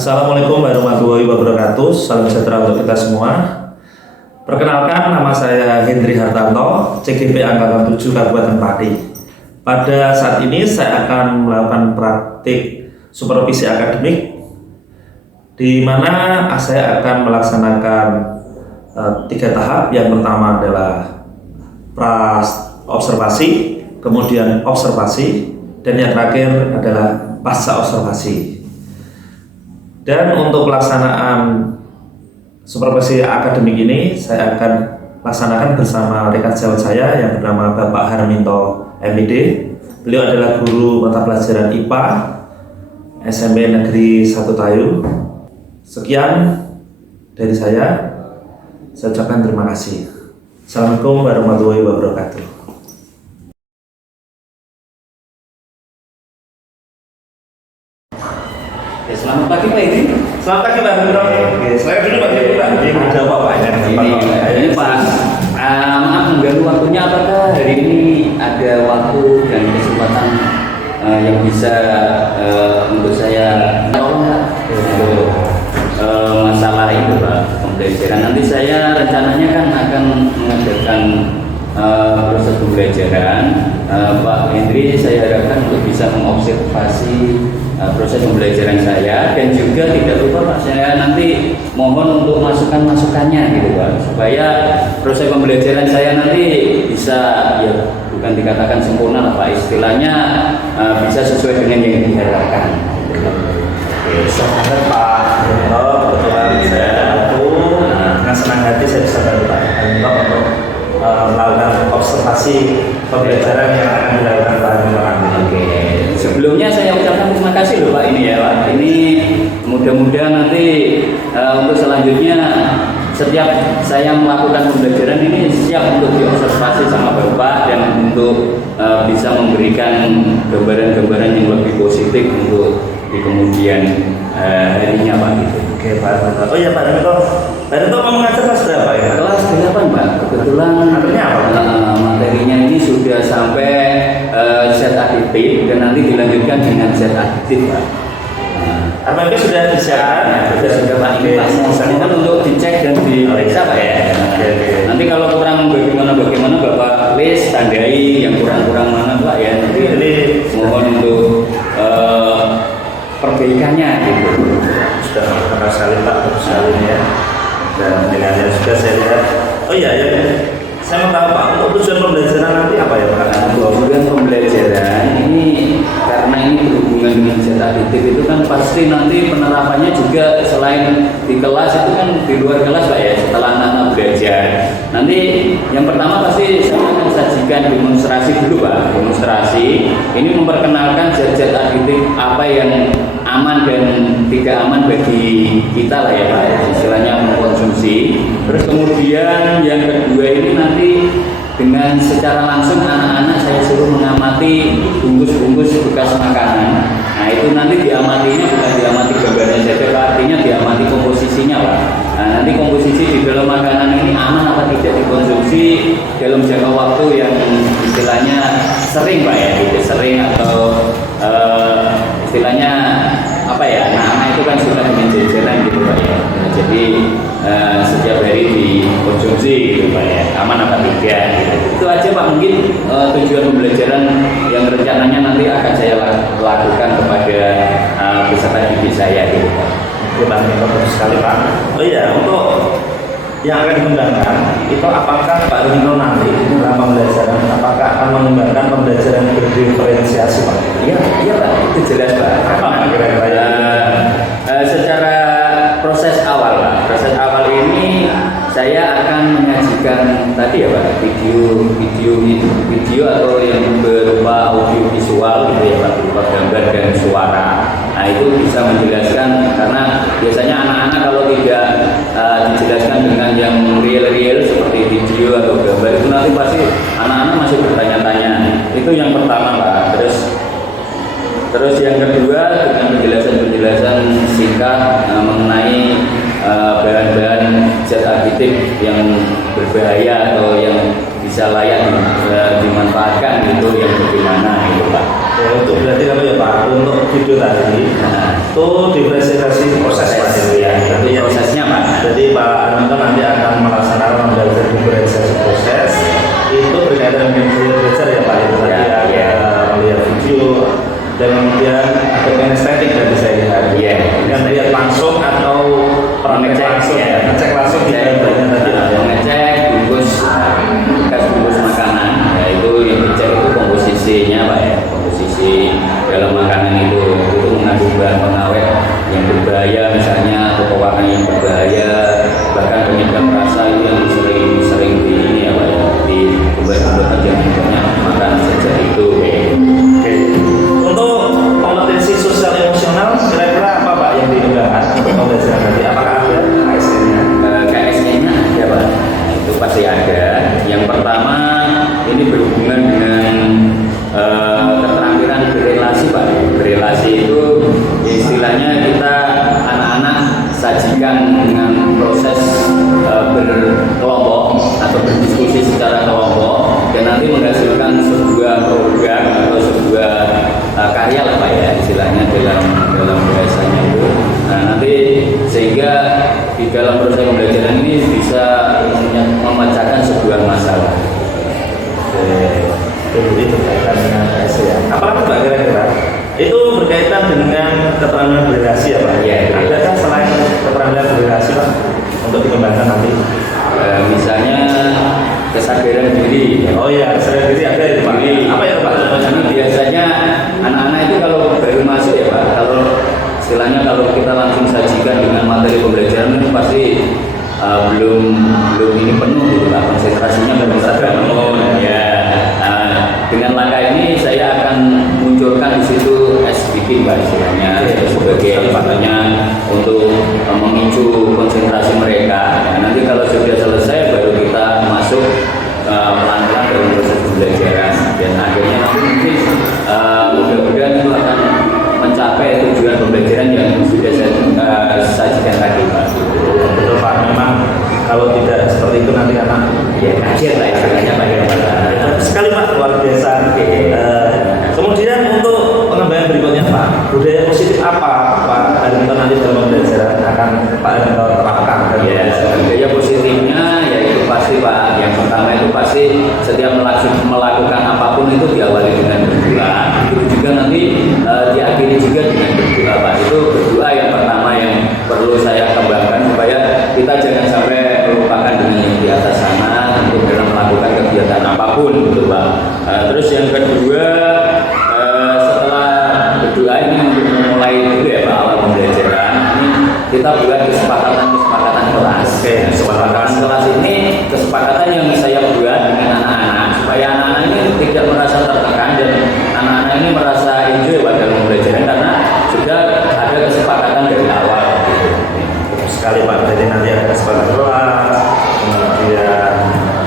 Assalamualaikum warahmatullahi wabarakatuh. Salam sejahtera untuk kita semua. Perkenalkan, nama saya Hendri Hartanto, CGP Angkatan 7 Kabupaten Pati. Pada saat ini saya akan melakukan praktik supervisi akademik, di mana saya akan melaksanakan 3 tahap. Yang pertama adalah pra-observasi, kemudian observasi, dan yang terakhir adalah pasca observasi. Dan untuk pelaksanaan supervisi akademik ini saya akan laksanakan bersama rekan sejawat saya yang bernama Bapak Harminto MID. Beliau adalah guru mata pelajaran IPA SMP Negeri 1 Tayu. Sekian dari saya ucapkan terima kasih. Assalamualaikum warahmatullahi wabarakatuh. Selamat pagi Pak Edi. Selamat pagi Pak Hendro. Saya dulu Pak Hendro. Ini jawab Pak. Ini Pak. Maaf mengganggu waktunya. Apakah hari ini ada waktu dan kesempatan yang bisa untuk saya tolong Pak untuk masalah itu Pak, pembelajaran. Nanti saya rencananya kan akan mengadakan proses pembelajaran. Pak Hendri saya harapkan untuk bisa mengobservasi proses pembelajaran saya, dan juga tidak lupa Pak, saya nanti mohon untuk masukan-masukannya gitu Pak, supaya proses pembelajaran saya nanti bisa, ya bukan dikatakan sempurna lah Pak, istilahnya bisa sesuai dengan yang diharapkan. Oke, sangat Pak Hendro, kebetulan saya bantu dengan senang hati saya bisa bantu Pak Hendro untuk melakukan observasi pembelajaran yang akan dilakukan Pak Hendro. Oke. Sebelumnya saya ucapkan terima kasih loh Pak ini ya Pak. Ini mudah-mudahan nanti untuk selanjutnya setiap saya melakukan pembelajaran ini siap untuk diobservasi sama Bapak dan untuk bisa memberikan gambaran-gambaran yang lebih positif untuk di kemudian harinya Pak gitu. Oke Pak. Oh iya Pak Hendro. Pak Hendro mau mengajar kelas berapa ya? Kelas 8 Pak. Kebetulan materinya apa? Materinya ini sudah sampai set aditif dan nanti dilanjutkan dengan set aditif Pak. Apa itu sudah disiapkan? Sudah Pak, ini Pak mohon untuk dicek dan diperiksa Pak ya. Nanti kalau kurang bagaimana Bapak list tandai, yang kurang mana Pak ya. Nanti mohon untuk perbaikannya gitu. Sudah terima sekali Pak, terus sekali ya. Dan dengan yang sudah saya lihat. Oh iya ya. Saya mau tahu Pak, untuk tujuan pembelajaran nanti apa ya Pak? Tujuan pembelajaran ini karena ini berhubungan dengan zat aditif itu kan pasti nanti penerapannya juga selain di kelas itu kan di luar kelas Pak ya, setelah anak-anak belajar. Nanti yang pertama pasti saya akan sajikan demonstrasi dulu Pak. Demonstrasi ini memperkenalkan zat-zat aditif apa yang aman dan tidak aman bagi kita lah ya Pak, istilahnya mengkonsumsi. Terus kemudian yang kedua ini nanti dengan secara langsung anak-anak saya suruh mengamati bungkus-bungkus bekas makanan. Nah itu nanti diamatinya bukan diamati gambarnya saja Pak, artinya diamati komposisinya Pak. Nah nanti komposisi di dalam makanan ini aman apa tidak dikonsumsi dalam jangka waktu yang istilahnya sering Pak ya, gitu. Sering atau istilahnya apa ya, anak itu kan suka dengan jajanan gitu Pak ya. Nah, jadi setiap hari dikonsumsi gitu Pak ya, aman apa tidak gitu. Itu aja Pak mungkin tujuan pembelajaran yang rencananya nanti akan saya lakukan kepada peserta didik saya gitu Pak. Oke Pak, bagus sekali Pak. Oh iya, untuk yang akan dikembangkan itu apakah Pak Rino nanti dalam pembelajaran apakah akan mengembangkan pembelajaran yang berdiferensiasi Pak? Iya Pak, itu jelas Pak. Karena secara proses awal Pak, proses awal ini saya akan menyajikan tadi ya Pak, video atau yang berupa audio visual gitu ya Pak, berupa gambar dan suara. Nah itu bisa menjelaskan, karena biasanya anak-anak kalau tidak dijelaskan dengan yang real seperti video atau gambar itu nanti pasti anak-anak masih bertanya-tanya. Itu yang pertama Pak. Terus yang kedua dengan penjelasan singkat mengenai bahan-bahan zat aditif yang berbahaya atau yang bisa layak dimanfaatkan gitu, yang bagaimana gitu Pak. Oh, itu berarti kalau ya Pak, untuk video tadi itu diferensiasi proses Pak ya. Jadi prosesnya Pak. Jadi Pak Armanto nanti akan melaksanakan diferensiasi proses itu berkaitan dengan video belajar ya Pak. Itu tadi ada melihat video dan kemudian ada kinestetik dari saya lihat. Iya. Yang melihat langsung atau Ngecek langsung ya. ngecek langsung di bagian tadi. Ngecek bekas bungkus makanan. Ya itu yang dicek itu komposisinya Pak ya. Komposisi dalam makanan itu mengandung bahan pengawet yang berbahaya misalnya atau pewarna yang berbahaya, bahkan penyedap rasa itu yang sering di ini ya Pak ya, di obat-obatan jangan banyak makan sejak itu. Oke. Untuk kompetensi sosial emosional kira-kira apa Pak yang dikembangkan untuk pembelajaran tadi? Apakah ada KSN-nya? KSN-nya ada Pak. Itu pasti ada. Yang pertama ini berhubungan dengan keterampilan berrelasi Pak. Berrelasi itu istilahnya kita anak-anak sajikan dengan proses berkelompok atau berdiskusi secara kelompok dan nanti menghasilkan sebuah program atau sebuah karya lah Pak ya istilahnya dalam bahasanya itu. Nah nanti sehingga di dalam proses pembelajaran ini bisa memecahkan sebuah masalah. Jadi berkaitan dengan KSN ya. Apalagi Pak kira-kira? Itu berkaitan dengan keterampilan berrelasi ya Pak? Iya. Adakah selain keterampilan berrelasi Pak untuk dikembangkan nanti? Misalnya kesadaran diri. Oh iya, kesadaran diri ada itu Pak. Apa ya Pak? Ini biasanya anak-anak itu kalau baru masuk ya Pak, kalau istilahnya kalau kita langsung sajikan dengan materi pembelajaran itu pasti belum ini penuh gitu Pak, konsentrasinya belum terbangun ya. Dengan langkah ini saya akan munculkan di situ SBK Pak istilahnya sebagai makanya untuk memicu konsentrasi mereka. Nah, nanti kalau sudah selesai baru kita masuk pelan-pelan dalam proses pembelajaran dan akhirnya nanti mungkin mudah-mudahan itu akan mencapai tujuan pembelajaran yang sudah saya sajikan tadi Pak. Betul Pak, memang kalau tidak seperti itu nanti anak Ya kajian lah istilahnya Pak ya. sekali Pak, luar biasa. Kemudian untuk pengembangan berikutnya Pak, budaya positif apa Pak Armanto nanti dalam pembelajaran akan Pak Armanto terapkan? Ya, budaya positifnya yaitu pasti Pak. Yang pertama itu pasti setiap melakukan apapun itu diawali dengan berdoa. Itu juga nanti diakhiri juga dengan berdoa Pak. Itu berdoa yang pertama yang perlu saya kembangkan supaya kita jangan sampai melupakan dengan yang di atas sana untuk dalam melakukan kegiatan apapun gitu Pak. Terus yang kedua setelah berdoa ini untuk memulai dulu ya Pak awal pembelajaran ini kita buat kesepakatan kelas. Kesepakatan kelas ini kesepakatan yang saya buat dengan anak-anak supaya anak-anak ini tidak merasa tertekan dan anak-anak ini merasa enjoy pada pembelajaran karena sudah ada kesepakatan dari awal. Sekali Pak, jadi nanti ada kesepakatan kelas, kemudian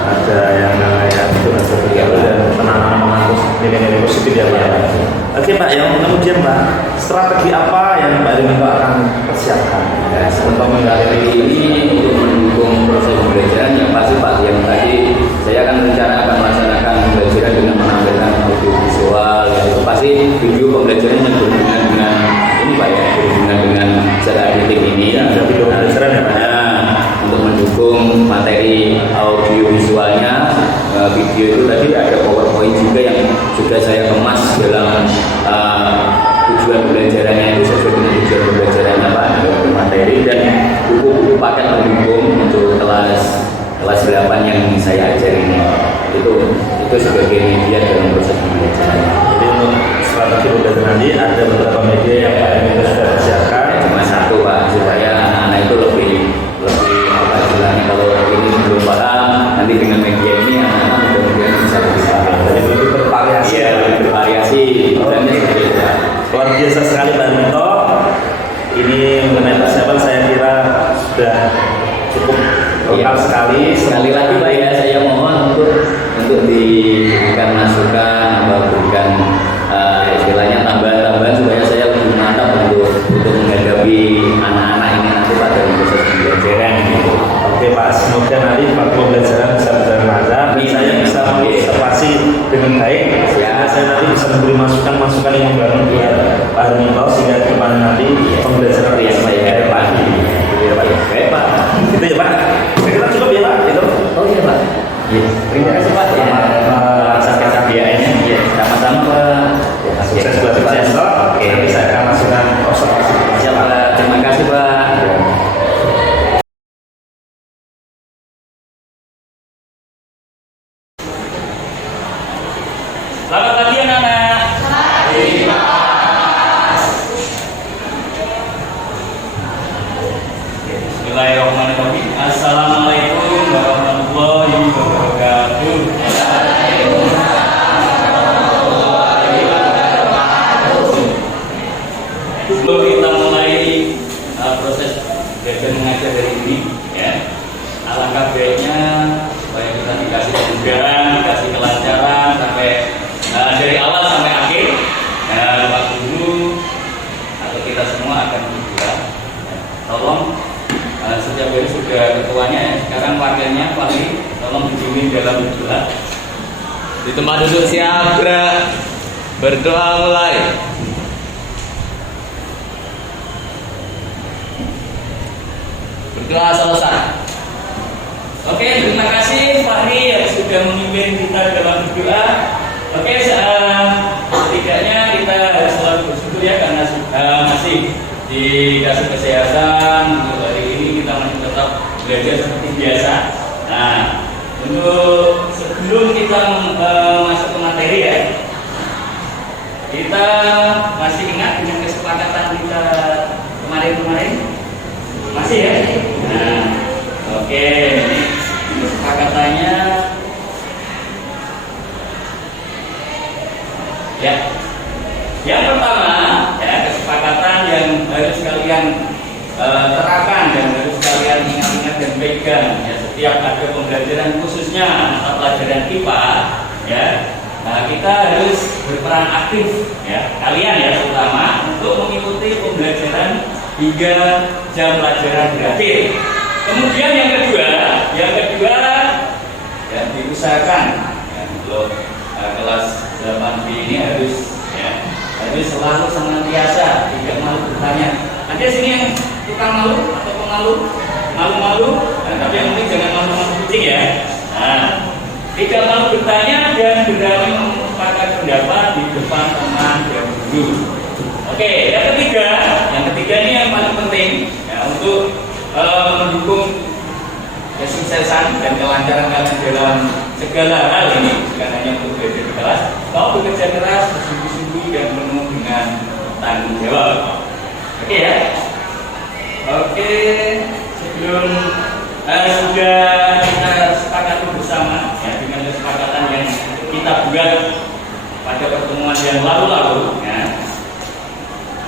ada yang namanya itu dan penanaman nilai-nilai positif ya Pak. Oke Pak, yang kemudian Pak, strategi apa yang Pak Armanto akan persiapkan untuk menghadapi ini untuk mendukung proses pembelajaran yang pasti Pak yang tadi saya akan akan melaksanakan pembelajaran dengan menampilkan audio visual ya, itu pasti video pembelajaran yang berhubungan dengan ini Pak ya berhubungan dengan zat aditif ini ya, video pembelajaran ya Pak. Untuk mendukung materi audio visualnya video itu tadi ada PowerPoint juga yang sudah saya kemas dalam tujuan pembelajarannya itu sesuai dengan tujuan pembelajarannya Pak materi dan buku-buku paket pendukung untuk kelas 8 yang saya ajarin itu sebagai media dalam proses pembelajaran. Jadi untuk strategi pembelajaran nanti ada beberapa media yang Pak Armanto sudah persiapkan. Cuma satu Pak supaya anak-anak itu lebih apa istilahnya kalau ini belum paham nanti dengan media ini anak-anak mudah-mudahan bisa lebih paham. Jadi lebih bervariasi. Iya lebih bervariasi. Luar biasa sekali Pak Armanto. Ini mengenai persiapan saya kira sudah cukup lengkap sekali lagi Pak ya saya mohon untuk diberikan masukan atau berikan istilahnya tambahan-tambahan supaya saya lebih mantap untuk menghadapi anak-anak ini nanti pada proses pembelajaran gitu. Oke Pak, semoga nanti waktu pembelajaran bisa berjalan lancar dan saya bisa mengobservasi dengan baik saya nanti bisa memberi masukan-masukan yang baru buat Pak Harminto sehingga ke depan nanti pembelajaran yang baik ke depan. Gitu ya Pak. Baik Pak. Gitu ya Pak. Kita cukup ya Pak. Itu. Oh iya Pak. Iya. Terima kasih Pak. Ya. Sampai KPI-nya. Iya. Sama-sama Pak. Ya, sukses buat Pak Harminto. Oke. Nanti saya akan masukkan observasi. Siap Pak. Terima kasih Pak. Selamat pagi anak-anak. Bismillahirrahmanirrahim. Assalamualaikum warahmatullahi wabarakatuh. Sebelum kita mulai proses belajar mengajar hari ini, ya, alangkah baiknya supaya kita dikasih kemudahan, dikasih kelancaran sampai dari awal sampai akhir. Pak Guru atau kita semua akan berdoa. Tolong sejak ini sudah ketuanya, ya. Sekarang wakilnya Fahri, tolong dibimbing dalam berdoa. Di tempat duduk siap, gerak. Berdoa mulai. Berdoa selesai. Oke, terima kasih Fahri yang sudah memimpin kita dalam berdoa. Oke, setidaknya kita harus selalu bersyukur ya karena masih dikasih kesehatan. Untuk hari ini kita masih tetap belajar seperti biasa. Nah, untuk sebelum kita masuk ke materi ya, kita masih ingat dengan kesepakatan kita kemarin-kemarin? Masih ya? Nah, oke, ini kesepakatannya. Ya, yang pertama ya kesepakatan yang harus kalian terapkan dan harus kalian ingat-ingat dan pegang ya setiap ada pembelajaran khususnya mata pelajaran IPA ya. Nah, kita harus berperan aktif ya kalian ya terutama untuk mengikuti pembelajaran hingga jam pelajaran berakhir. Kemudian yang kedua ya diusahakan ya, untuk kelas 8B ini harus selalu senantiasa tidak malu bertanya. Ada sini yang tukang malu atau pemalu, malu-malu, tapi yang penting jangan malu-malu kucing ya. Nah, tidak malu bertanya dan berani mengungkapkan pendapat di depan teman dan guru. Oke, yang ketiga ini yang paling penting ya, untuk mendukung kesuksesan dan kelancaran kalian dalam segala hal ini, bukan hanya untuk belajar di kelas, mau bekerja keras, bersungguh-sungguh dan penuh dengan tanggung jawab. Oke ya. Oke, sebelum sudah kita sepakati bersama ya dengan kesepakatan yang kita buat pada pertemuan yang lalu-lalu, ya,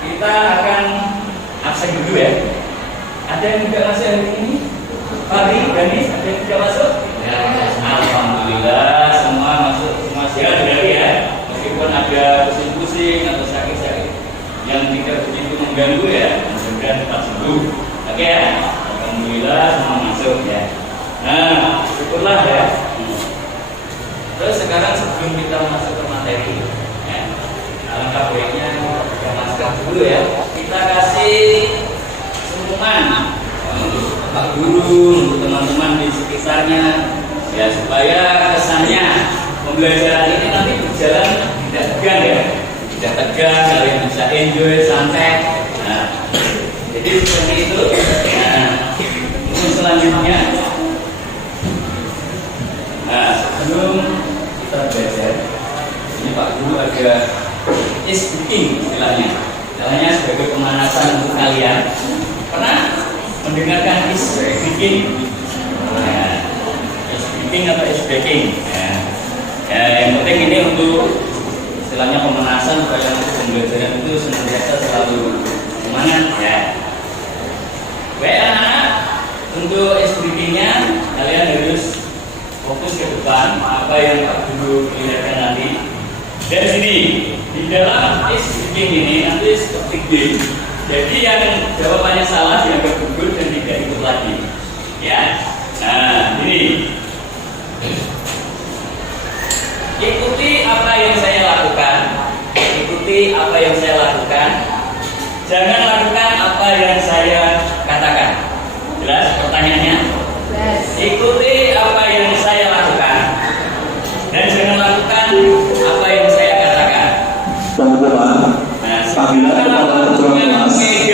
kita akan absen dulu ya. Ada yang tidak masuk hari ini? Fahri, Ganis, ada yang tidak masuk? Ya, alhamdulillah semua masuk, semua sehat berarti ya. Meskipun ada pusing-pusing atau sakit-sakit yang tidak begitu mengganggu ya, mudah-mudahan tetap sembuh. Oke ya, alhamdulillah semua masuk ya. Nah, syukurlah ya. Terus sekarang sebelum kita masuk ke materi, ya, alangkah baiknya kita buka masker dulu ya. Kita kasih pengumuman untuk Pak Guru, untuk teman-teman di sekitarnya, ya supaya kesannya pembelajaran ini nanti berjalan tidak tegang ya, tidak tegang, kalian bisa enjoy, santai. Nah, jadi seperti itu. Nah, untuk selanjutnya, nah sebelum kita belajar, ini Pak Guru ada speaking istilahnya sebagai pemanasan untuk kalian. Pernah mendengarkan speaking? Nah, speaking atau speaking? Ya, yang penting ini untuk istilahnya pemanasan supaya untuk pembelajaran itu senantiasa selalu semangat ya. Baik anak-anak, untuk speakingnya kalian harus fokus ke depan apa yang Pak Guru lihatkan nanti. Dan sini di dalam speaking ini nanti seperti game. Jadi yang jawabannya salah dianggap gugur dan tidak ikut lagi. Ya. Nah, ini. ikuti apa yang saya lakukan. Ikuti apa yang saya lakukan. Jangan lakukan apa yang saya katakan. Jelas pertanyaannya? Ikuti apa yang saya lakukan dan jangan lakukan apa yang saya katakan. Teman-teman, panggilan kepada ketua kelas 7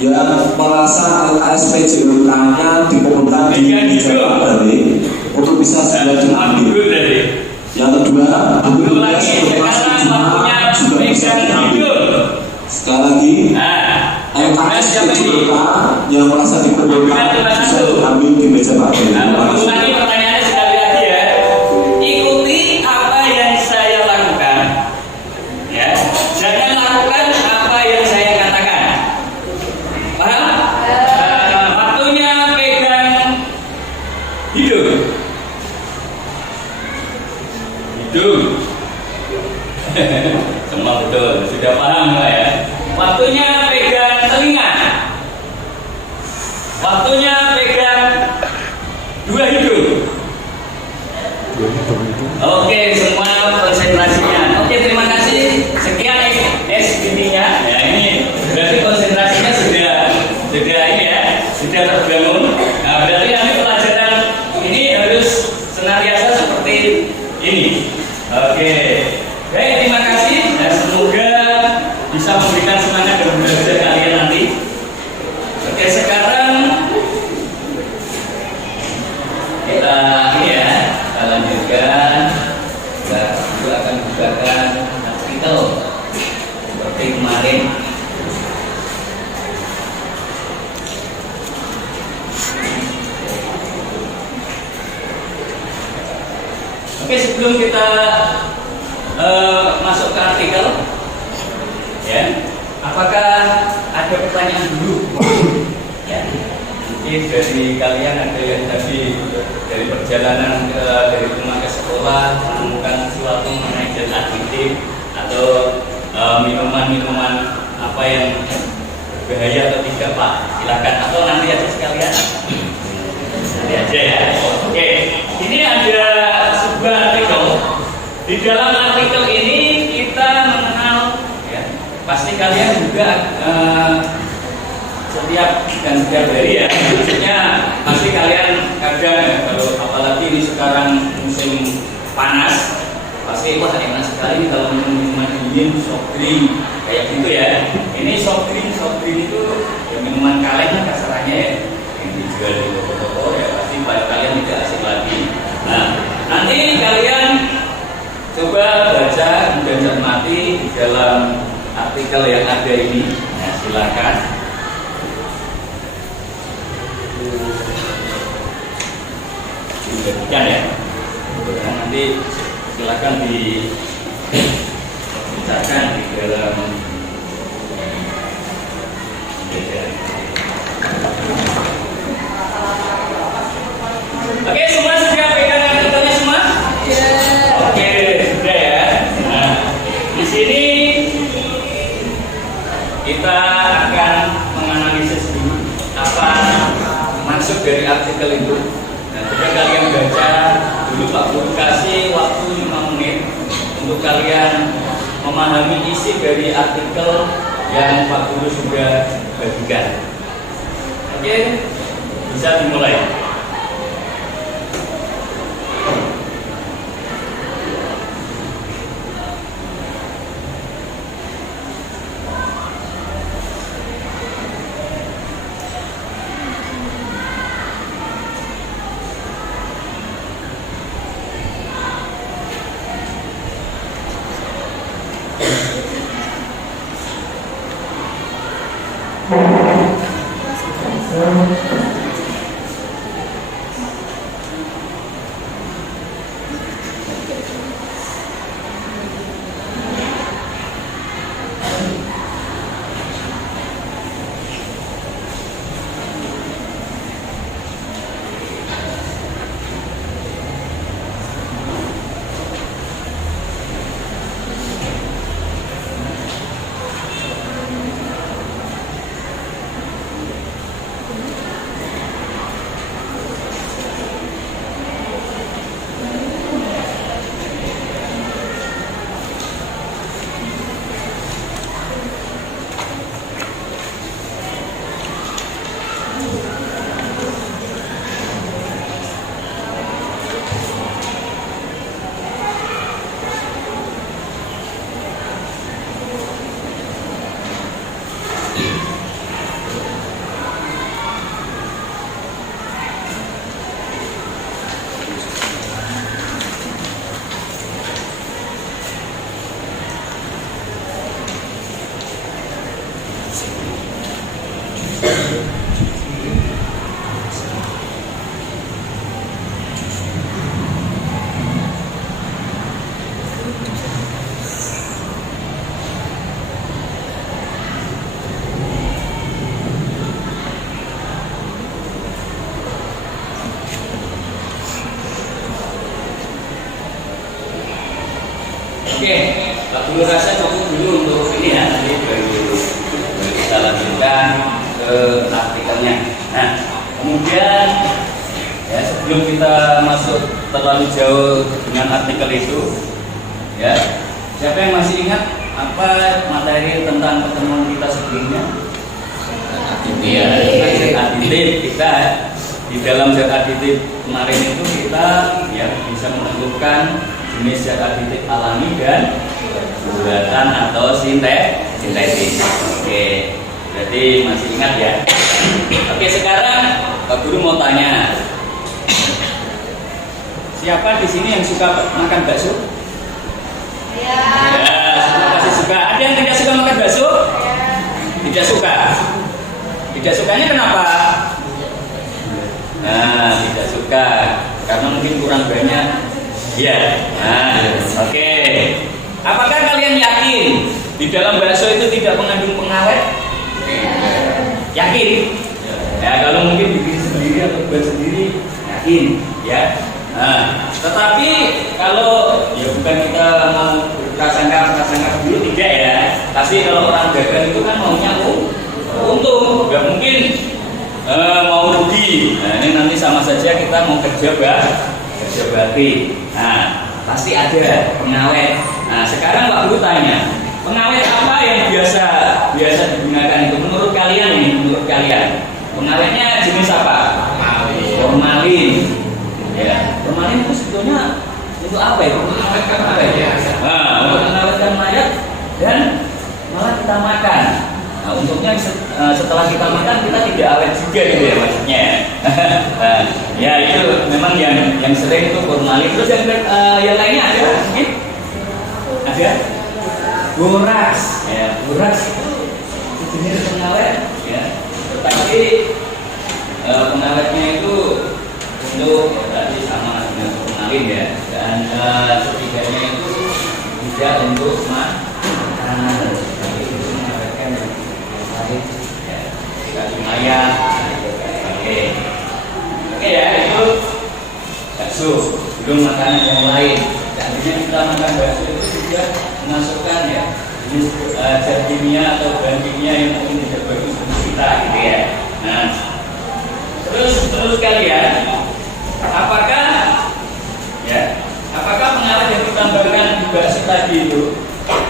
yang merasa LKSPJUK-nya dikumpulkan di meja Pak Bali untuk bisa segera diambil. Yang kedua, buku tugas untuk kelas 5 juga bisa diambil. Sekali lagi, LKSPJUK yang merasa dikumpulkan bisa diambil di meja Pak Bali. Ulangi pertanyaannya sekali lagi ya. Ikuti apa yang saya lakukan, ya. Jangan lakukan apa yang saya katakan. Paham? Waktunya pegang hidung. Hidung. Semua betul. Sudah paham Pak ya? Waktunya pegang telinga. Waktunya pegang dua hidung. Oke, semua konsentrasinya. Oke, terima kasih. Sekian SPT-nya. Ya, ini berarti konsentrasinya sudah ini ya, sudah terbangun. Nah, berarti nanti pelajaran ini harus senantiasa seperti ini. Oke. Baik, terima kasih dan semoga bisa memberikan semangat dalam belajar kalian nanti. Oke, sekarang kita ini ya, kita lanjutkan. Kita juga akan bukakan artikel seperti kemarin. Oke, sebelum kita masuk ke artikel, ya, apakah ada pertanyaan dulu? Ya, mungkin dari kalian ada yang tadi dari perjalanan dari rumah ke sekolah menemukan sesuatu mengenai zat aditif atau minuman-minuman apa yang berbahaya atau tidak Pak? Silakan, atau nanti aja sekalian. Nanti aja ya. Oke, ini ada sebuah artikel. Di dalam artikel ini kita mengenal, ya, pasti kalian juga setiap hari ya, maksudnya pasti kalian kadang ya, kalau apalagi ini sekarang musim panas, pasti wah enak sekali kalau minum minuman dingin, soft drink kayak gitu ya. Ini soft drink itu ya, minuman kaleng lah kasarannya ya, yang dijual di toko-toko ya, pasti kalian tidak asing lagi. Nah, nanti kalian coba baca dan cermati di dalam artikel yang ada ini. Nah, silakan. Dibagikan ya. Nah, nanti silakan dibacakan di dalam media. Oke, semua sudah pegang artikelnya semua? Oke, sudah ya. Nah, di sini kita akan menganalisis dulu apa maksud dari artikel itu. Nah, coba kalian baca dulu, Pak Guru kasih waktu 5 menit untuk kalian memahami isi dari artikel yang Pak Guru sudah bagikan. Oke, bisa dimulai. Oke, Pak Guru rasa cukup dulu untuk ini ya, nanti baru kita lanjutkan ke artikelnya. Nah, kemudian ya sebelum kita masuk terlalu jauh dengan artikel itu, ya siapa yang masih ingat apa materi tentang pertemuan kita sebelumnya? Iya, zat aditif kita di dalam zat aditif kemarin itu kita ya bisa menentukan jenis zat aditif alami dan buatan atau sintetis. Oke, berarti masih ingat ya. Oke, sekarang Pak Guru mau tanya, siapa di sini yang suka makan bakso? Ya, semua pasti suka. Ada yang tidak suka makan bakso? Tidak suka. Tidak sukanya kenapa? Nah, tidak suka karena mungkin kurang banyak. Ya. Nah, oke. Apakah kalian yakin di dalam bakso itu tidak mengandung pengawet? Yakin? Ya, kalau mungkin bikin sendiri atau buat sendiri, yakin, ya. Nah, tetapi kalau ya bukan kita mau prasangka dulu tidak ya. Tapi kalau orang dagang itu kan maunya untung, nggak mungkin mau rugi. Nah, ini nanti sama saja kita mau kerja bakti. Nah, pasti ada pengawet. Nah, sekarang Pak Guru tanya, pengawet apa yang biasa digunakan itu menurut kalian ini? Menurut kalian, pengawetnya jenis apa? Formalin. Ya, formalin itu sebetulnya untuk apa ya? Nah, untuk mengawetkan mayat dan malah kita makan. Nah, untuknya setelah kita makan kita tidak awet juga gitu ya maksudnya. Ya itu memang yang sering itu formalin. Terus yang lainnya ada mungkin? Ada? Boraks. Ya, boraks itu jenis pengawet. Ya, tetapi pengawetnya itu untuk tadi sama dengan formalin ya, dan setidaknya itu tidak untuk makanan. Kita lumayan. Oke ya, itu bakso, belum makanan yang lain. Artinya kita makan bakso itu juga memasukkan ya jenis zat kimia atau bahan kimia yang mungkin tidak bagus untuk kita gitu ya. Nah, terus kalian, apakah pengawet yang ditambahkan di bakso tadi itu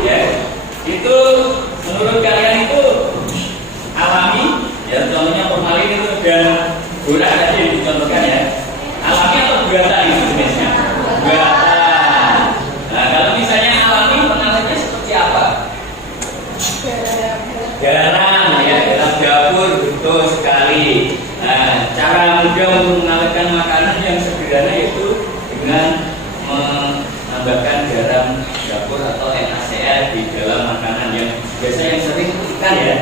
ya itu menurut kalian itu alami ya, contohnya formalin itu dan borak tadi yang dicontohkan ya, alami atau buatan itu jenisnya? Buatan. Nah, kalau misalnya alami pengawetnya seperti apa? Garam ya, dalam dapur betul sekali. Nah, cara mudah untuk mengawetkan makanan yang sederhana yaitu dengan menambahkan garam dapur atau NaCl di dalam makanan yang biasa yang sering ikan ya.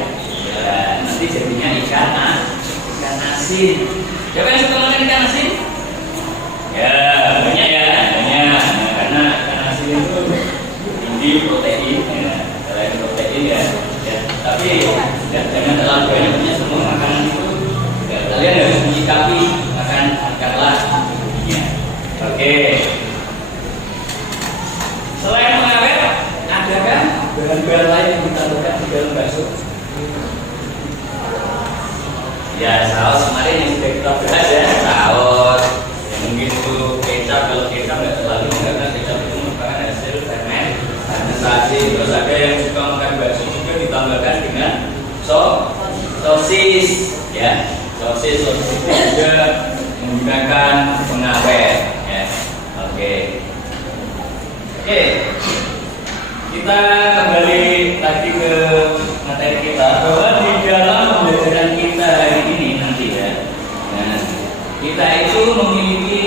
Nanti jadinya ikan asin. Siapa yang suka makan ikan asin? Ya, banyak ya, banyak. Nah, karena ikan asin itu tinggi protein, ya, selain protein ya. Tapi ya, jangan terlalu banyak semua makanan itu. Ya, kalian harus menyikapi makanlah ya. Oke. Selain pengawet, adakah bahan-bahan lain yang ditambahkan di dalam bakso? Ya, saus kemarin yang sudah kita bahas ya, saus. Yang mungkin itu kecap, kalau kecap nggak terlalu karena kecap itu merupakan hasil fermentasi. Terus ada yang suka makan bakso juga ditambahkan dengan sosis, ya. Sosis itu juga menggunakan pengawet, ya. Oke. Kita kembali lagi ke materi kita bahwa di dalam pembelajaran kita hari ini nanti ya, nah, kita itu memiliki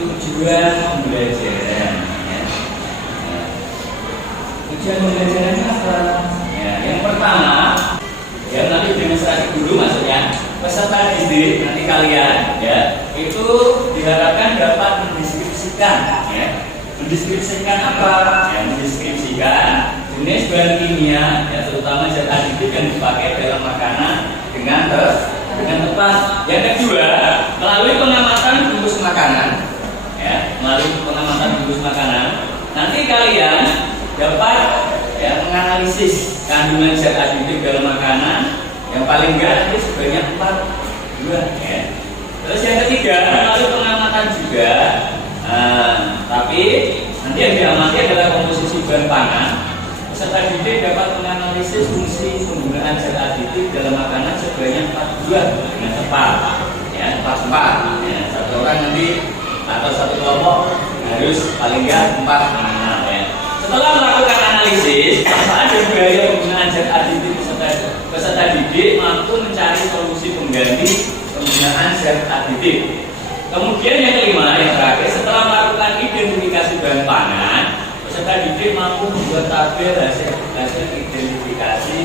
tujuan pembelajaran. Ya. Nah, tujuan pembelajarannya apa? Ya, yang pertama, ya nanti demonstrasi dulu maksudnya peserta didik nanti kalian ya itu diharapkan dapat mendeskripsikan ya. Mendeskripsikan apa? Ya, mendeskripsikan jenis bahan kimia, ya, terutama zat aditif yang dipakai dalam makanan dengan tepat. Yang kedua, melalui pengamatan bungkus makanan, ya, melalui pengamatan bungkus makanan, nanti kalian dapat ya menganalisis kandungan zat aditif dalam makanan yang paling enggak nanti sebanyak 4 ya. Terus yang ketiga melalui pengamatan juga, tapi nanti yang diamati adalah komposisi bahan pangan. Peserta didik dapat menganalisis fungsi penggunaan zat aditif dalam makanan sebanyak 42 dengan tepat ya, tepat. Ya, satu orang nanti atau satu kelompok harus paling enggak 4 minimal ya. Setelah melakukan analisis manfaat dan biaya penggunaan zat aditif, peserta didik mampu mencari solusi pengganti penggunaan zat aditif. Kemudian yang kelima, yang terakhir, setelah melakukan identifikasi bahan pangan, peserta didik mampu membuat tabel hasil identifikasi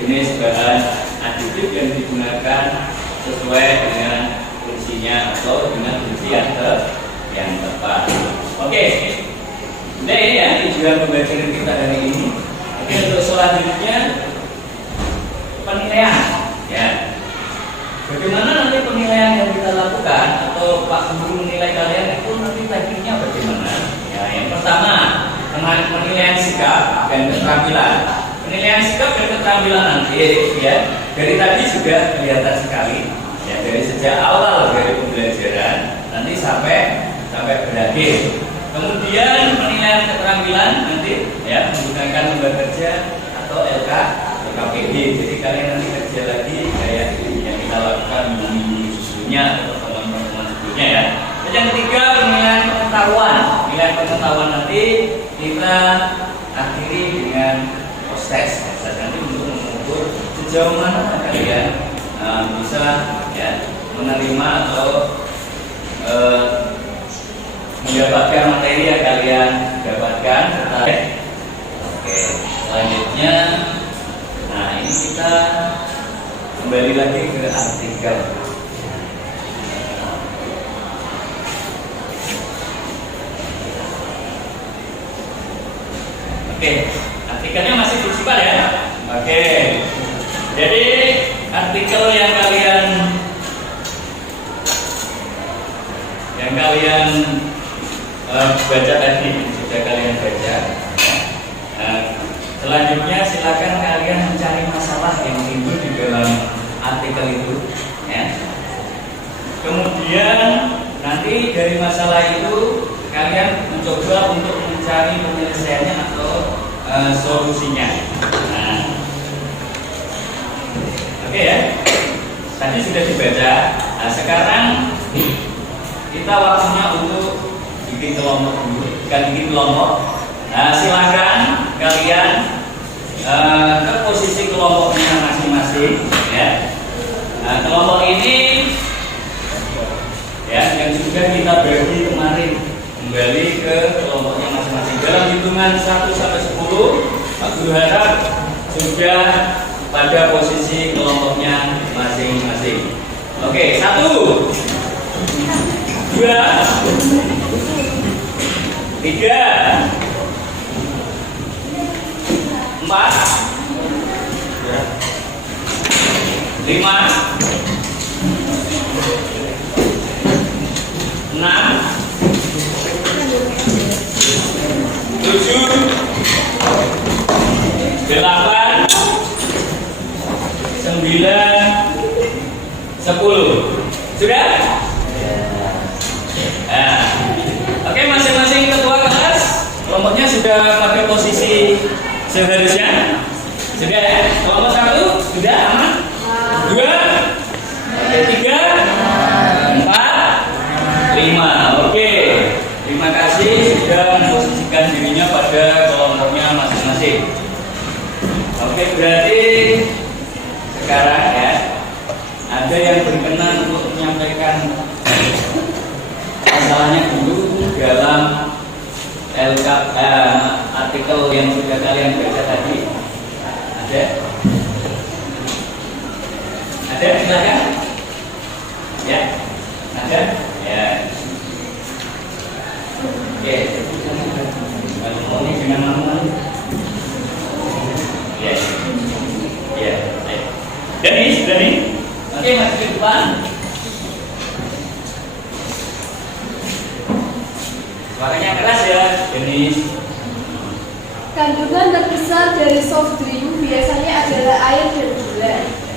jenis bahan aditif yang digunakan sesuai dengan fungsinya atau dengan fungsi yang tepat. Oke, nah ini ya tujuan pembelajaran kita hari ini. Oke, untuk selanjutnya penilaian ya. Bagaimana nanti penilaian yang kita lakukan atau Pak Guru menilai kalian itu nanti tekniknya bagaimana? Ya, yang pertama penilaian sikap dan keterampilan. Penilaian sikap dan keterampilan nanti ya dari tadi sudah kelihatan sekali ya, dari sejak awal dari pembelajaran nanti sampai berakhir. Kemudian penilaian keterampilan nanti ya menggunakan lembar kerja atau LKPD. Jadi kalian nanti kerja lagi kayak yang kita lakukan minggu sebelumnya atau pertemuan sebelumnya ya. Dan yang ketiga penilaian pengetahuan. Penilaian pengetahuan nanti kita akhiri dengan proses nanti untuk mengukur sejauh mana kalian bisa ya menerima atau mendapatkan materi yang kalian dapatkan. Oke, selanjutnya, nah ini kita kembali lagi ke artikel. Oke, artikelnya masih bersifat ya. Oke, jadi artikel yang kalian baca tadi sudah kalian baca. Selanjutnya silakan kalian mencari masalah yang timbul di dalam artikel itu ya. Kemudian nanti dari masalah itu kalian mencoba untuk mencari penyelesaiannya atau solusinya. Nah, oke ya. Tadi sudah dibaca. Nah, sekarang kita waktunya untuk bikin kelompok dulu, bikin kelompok. Nah, silakan kalian ke posisi kelompoknya masing-masing ya. Nah, kelompok ini ya yang sudah kita bagi kemarin kembali ke kelompoknya masing-masing. Dalam hitungan 1 sampai 10, Pak Guru harap sudah pada posisi kelompoknya masing-masing. Oke, 1, 2, 3, 4, 5, 6, 7, 8, 9, 10. Sudah? Nah, oke, masing-masing ketua kelas kelompoknya sudah pada posisi seharusnya. Sudah ya? Kelompok 1 sudah aman? 2, 3, 4, 5. Oke, terima kasih sudah memposisikan dirinya pada kelompoknya masing-masing. Oke, berarti sekarang ya ada yang berkenan untuk menyampaikan masalahnya dulu dalam artikel yang sudah kalian baca tadi. Ada? Ada? Silakan. Ya, ada? Ya. Oke. Kalau ini dengan nama. Ya. Ya. Dani. Oke, maju ke depan. Suaranya keras ya, Denis. Kandungan terbesar dari soft drink biasanya adalah air dan gula.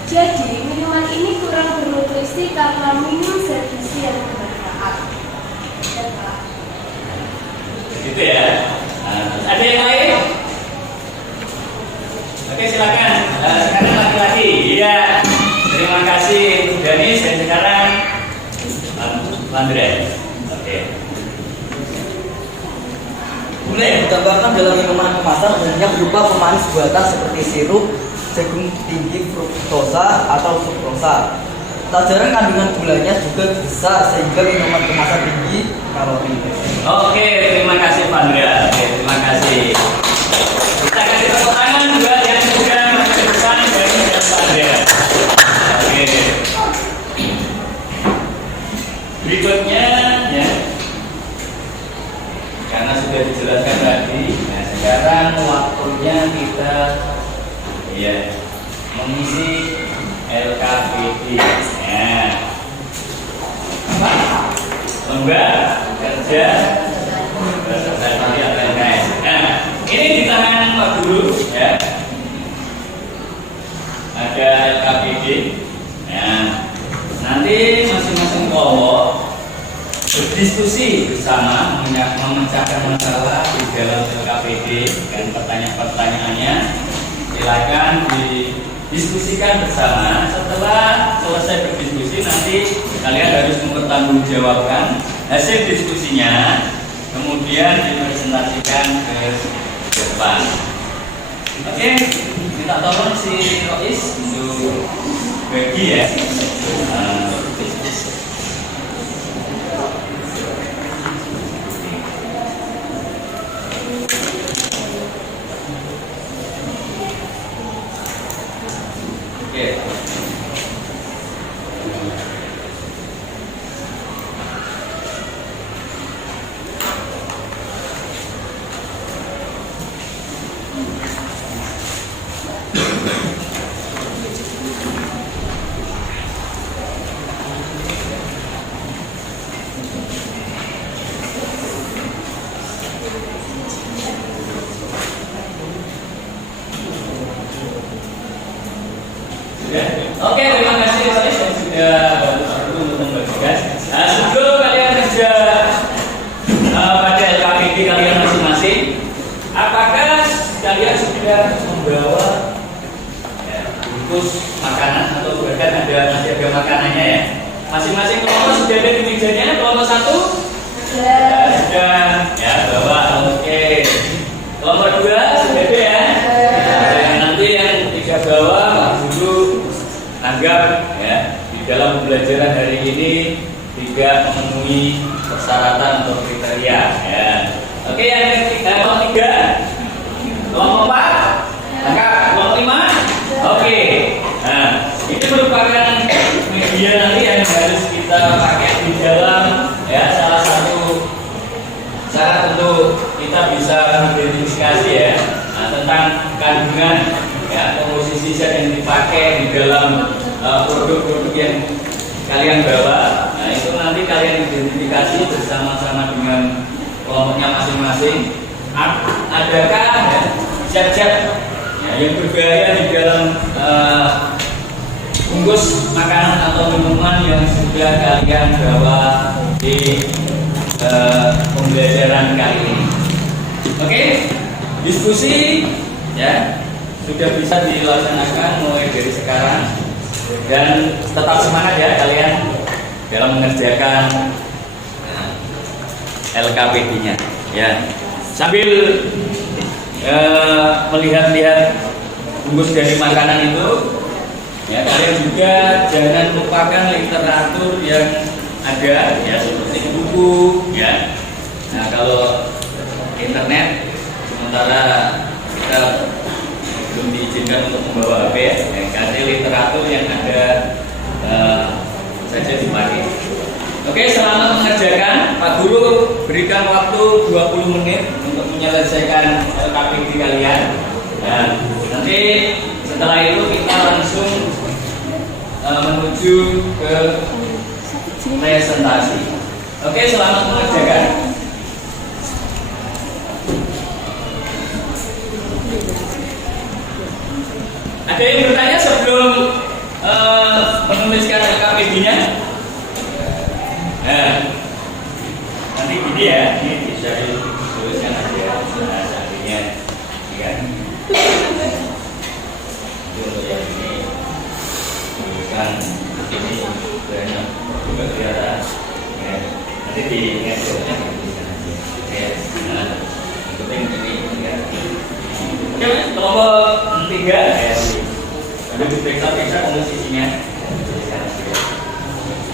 Jadi, minuman ini kurang bernutrisi karena minim zat gizi yang bermanfaat. Gitu ya. Ada yang lain? Oke, silakan. Sekarang laki-laki. Iya. Terima kasih Danis, dan sekarang Andre. Oke. Mulai ditambahkan dalam minuman kemasan umumnya berupa pemanis buatan seperti sirup, jagung tinggi fruktosa atau sukrosa. Tak jarang kandungan gulanya juga besar sehingga minuman kemasan tinggi kalori. Oke, terima kasih Pak Andrea. Oke, terima kasih. Kita kasih tepuk tangan buat yang sudah menjelaskan dari Pak Andrea. Oke. Berikutnya ya. Karena sudah dijelaskan tadi, nah sekarang waktunya kita ya mengisi LKPD. Nah, apa? Lomba kerja bersertifikat LKS. Nah, ini di tangan Pak Guru ya. Ada LKPD. Nah, nanti masing-masing kelompok berdiskusi bersama memecahkan masalah di dalam LKPD dan pertanyaan-pertanyaannya silakan didiskusikan bersama. Setelah selesai berdiskusi nanti kalian harus mempertanggungjawabkan hasil diskusinya, kemudian dipresentasikan ke depan. Oke, minta tolong si Rois untuk bagi ya. Oke. Oke, terima kasih Rois yang sudah bantu untuk membagikan. Nah, sebelum kalian kerja pada LKPD kalian masing-masing, apakah kalian sudah membawa bungkus makanan atau bahkan masih ada makanannya ya? Masing-masing kelompok sudah ada di mejanya. Kelompok satu sudah ya bawa. Oke. Kelompok dua sudah ada ya. Nanti yang tiga bawa dulu anggap ya di dalam pembelajaran hari ini tidak memenuhi persyaratan atau kriteria ya. Oke, yang ketiga, kelompok tiga, kelompok empat, anggap kelompok lima. Oke, nah ini merupakan media nanti yang harus kita pakai di dalam ya, salah satu syarat untuk kita bisa mengidentifikasi ya tentang kandungan ya, komposisi zat yang dipakai di dalam produk-produk yang kalian bawa. Nah, itu nanti kalian identifikasi bersama-sama dengan kelompoknya masing-masing. Adakah ya, zat-zat ya, yang berbahaya di dalam bungkus makanan atau minuman yang sudah kalian bawa di pembelajaran kali ini? Oke, diskusi ya sudah bisa dilaksanakan mulai dari sekarang, dan tetap semangat ya kalian dalam mengerjakan LKPD-nya ya. Sambil melihat-lihat bungkus dari makanan itu ya, kalian juga jangan lupakan literatur yang ada ya, seperti buku ya. Nah, kalau internet sementara kita belum diizinkan untuk membawa HP ya, kasih literatur yang ada saja dipakai. Oke, selamat mengerjakan. Pak Guru berikan waktu 20 menit untuk menyelesaikan LKPD kalian. Nah, nanti setelah itu kita langsung menuju ke presentasi. Oke, selamat mengerjakan. Ada yang bertanya sebelum menuliskan LKPD-nya? Nah, nanti gini ya, ini bisa dituliskan aja. Nah, seandainya, ya. Untuk yang ini, tuliskan ini banyak juga kelihatan. Ya, nanti diingat soalnya tuliskan aja. Ya, nah, yang penting ini ya. Oke, kelompok 3 ya. Ada diperiksa-periksa komposisinya. Tuliskan aja.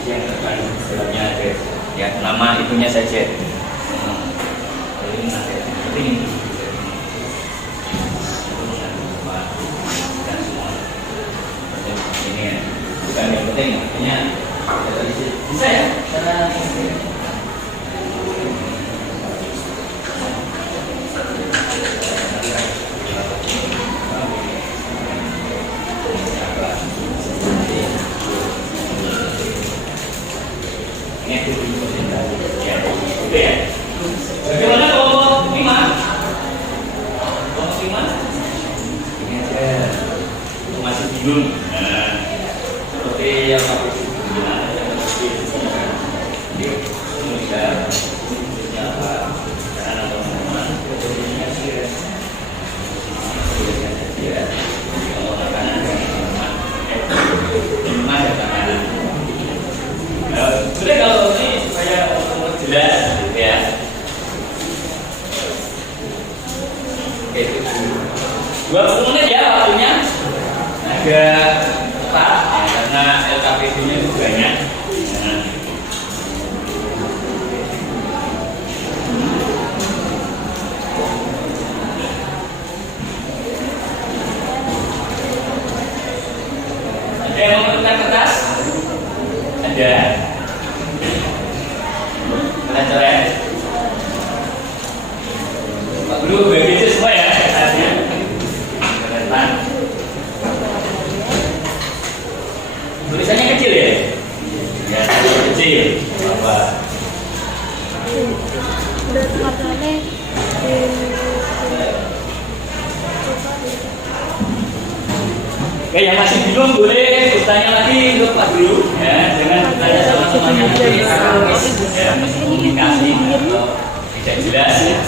Yang depan dalamnya ada ya nama itunya saja. Ini nanti penting dan semua ini ya bukan yang penting artinya bisa ya cara ya. Bagaimana kelompok 5? Kelompok 5? Ini aja. Itu masih bingung. Nah, seperti yang aku bilang, mudah apa? Karena teman-teman kemudiannya sih ya. Kalau akan ada teman, ada kanan. Sudah kalau ini supaya jelas ya. Oke, 20 menit ya waktunya. Agak ketat ya, karena LKPD-nya itu banyak. Nah. Ada yang mau menentukan kertas? Ada. Coret. Pak Guru bagi itu semua ya kertasnya. Coretan. Tulisannya kecil ya? Ya, kecil. Apa? Oke, yang masih bingung boleh bertanya lagi untuk Pak Guru ya, jangan bertanya sama temannya nanti ya, komunikasi atau tidak jelas ya.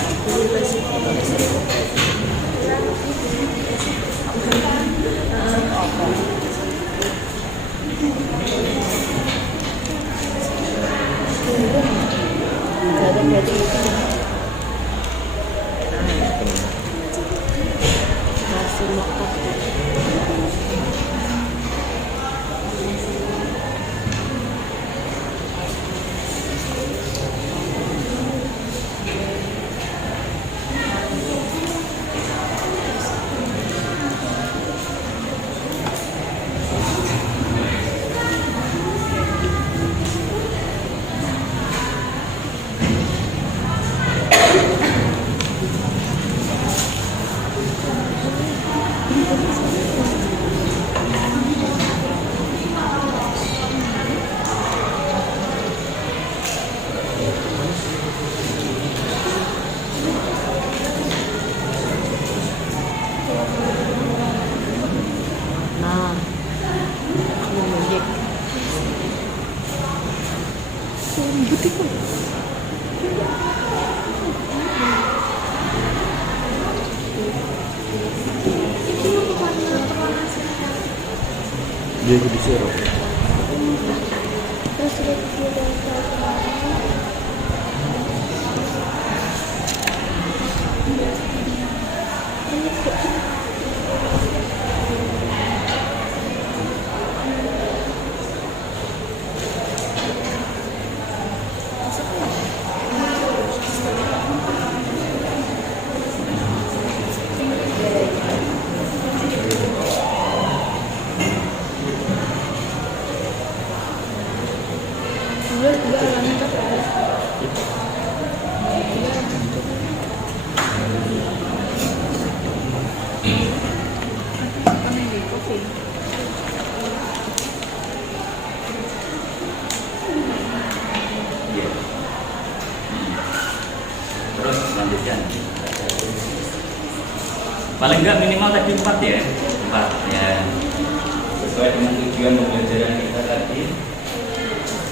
Dia jadi zero. Terus review dan Paling enggak minimal tadi 4 ya. tempat ya, sesuai dengan tujuan pembelajaran kita tadi.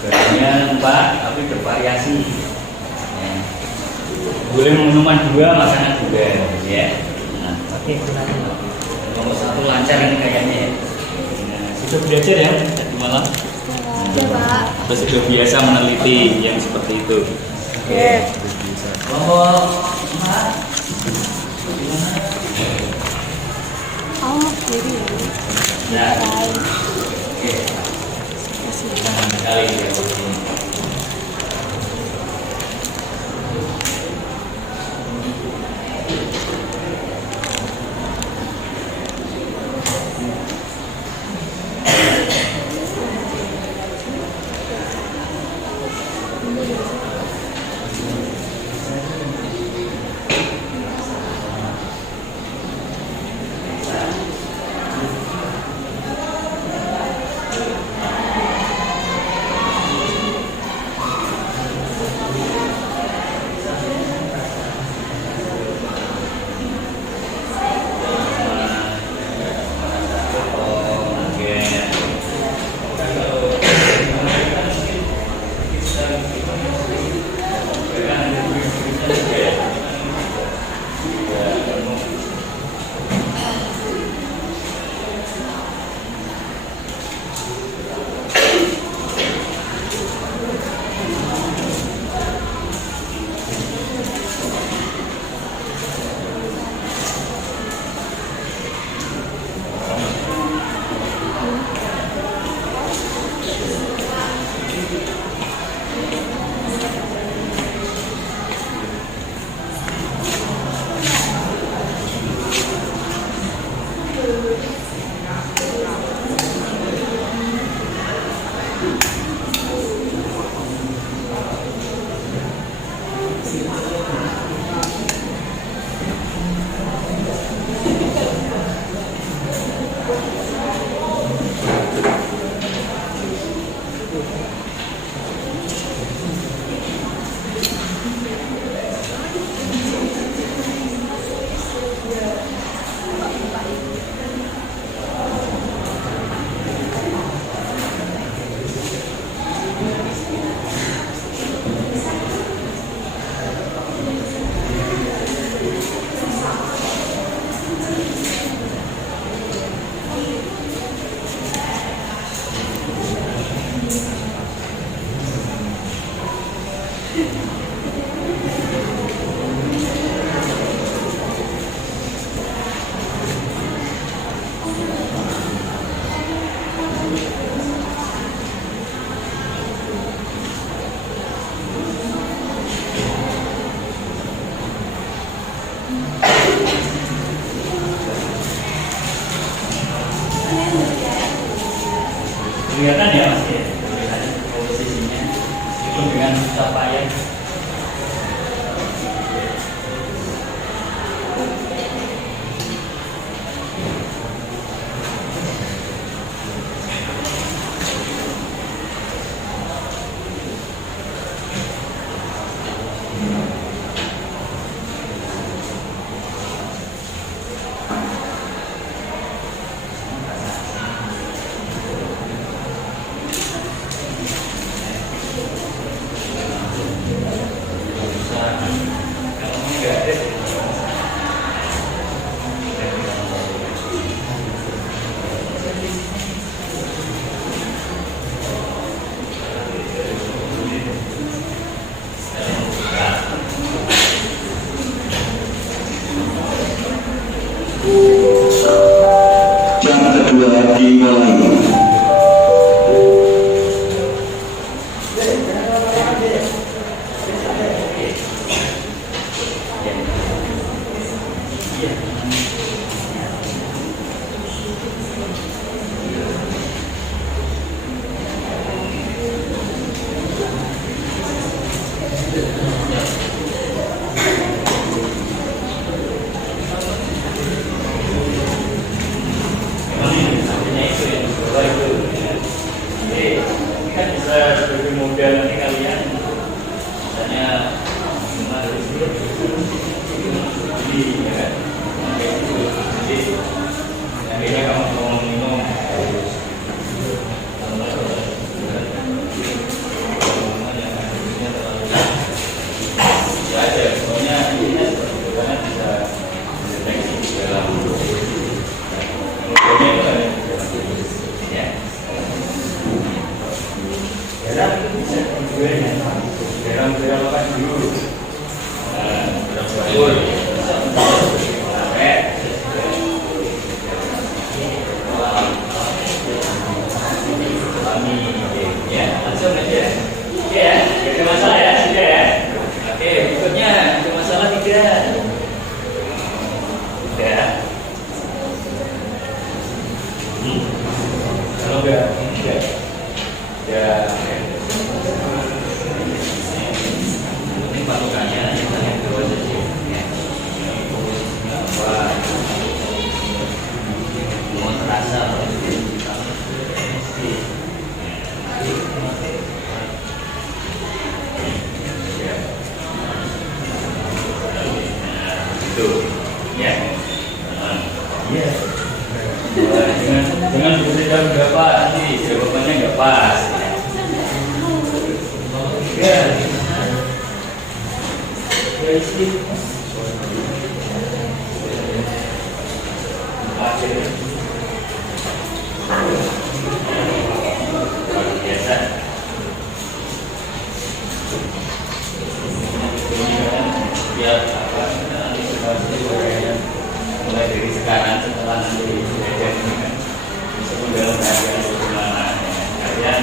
Barangnya 4 tapi bervariasi ya. Boleh minuman 2, makanan 2 ya. Nah, oke, nomor 1 lancar ini kayaknya ya. Nah, sudah belajar ya tadi malam. Ya, Pak. Terus sudah biasa meneliti yang seperti itu. Oke. Kelompok 4 Kamu mau sendiri ya? ya. Oke. Senang sekali ya. Kelihatan ya Mas ya, posisinya itu dengan capaian. Jam kedua dimulai. Sebagai modal nanti kalian misalnya cuma dari sini ya kan, itu, ya. Iya. Jangan berbeda pendapat, nanti jawabannya nggak pas. Ya. Biasa. Biar apa? Mulai dari sekarang setelah nanti belajar ini kan meskipun dalam keadaan bagaimana kalian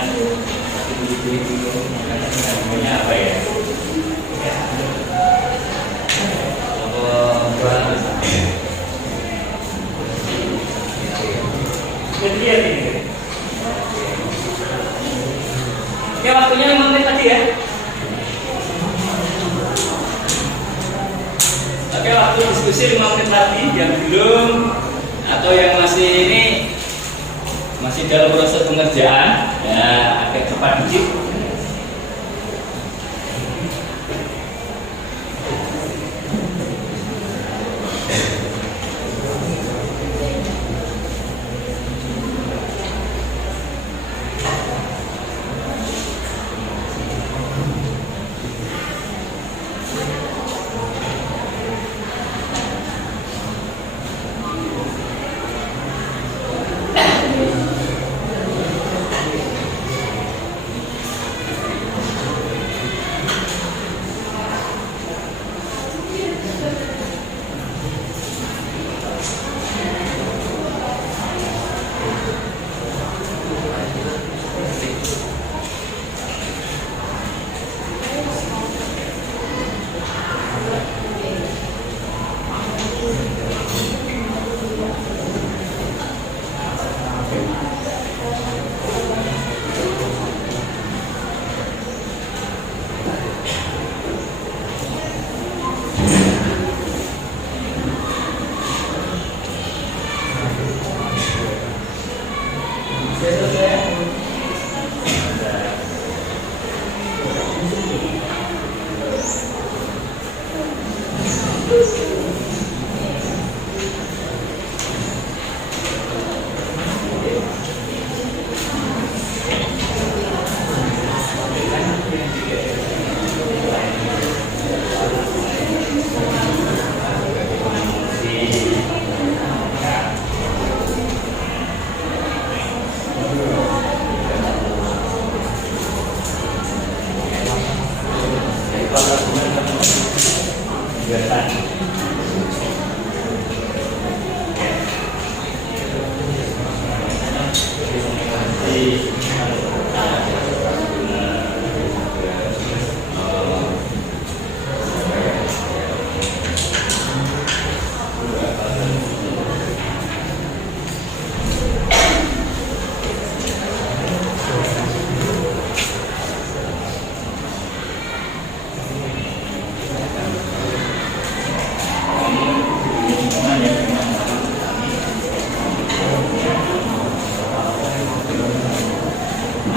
namanya apa ya? Lihat ini. Ya waktunya 5 menit lagi ya. Oke, waktu diskusi 5 menit lagi yang belum atau yang masih ini masih dalam proses pengerjaan ya agak cepat dikit.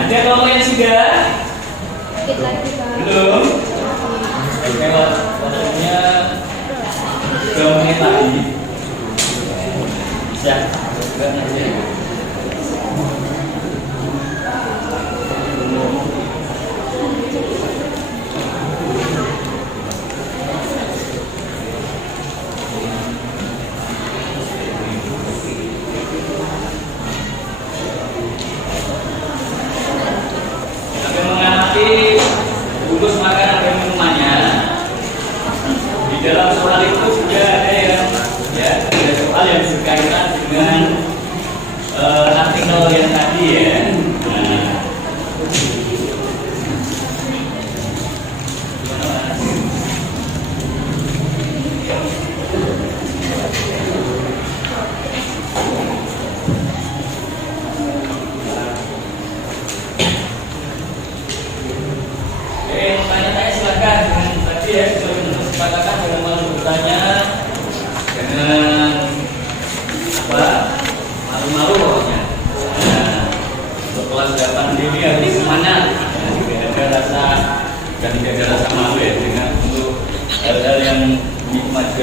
Ada kamu yang sudah? Dikit lagi, Pak. Belum? Oke, waktunya 2 menit lagi. Bisa? Enggak nanti. Bungkus makanan dan minumannya di dalam soal itu sudah ada yang ya ada soal yang berkaitan dengan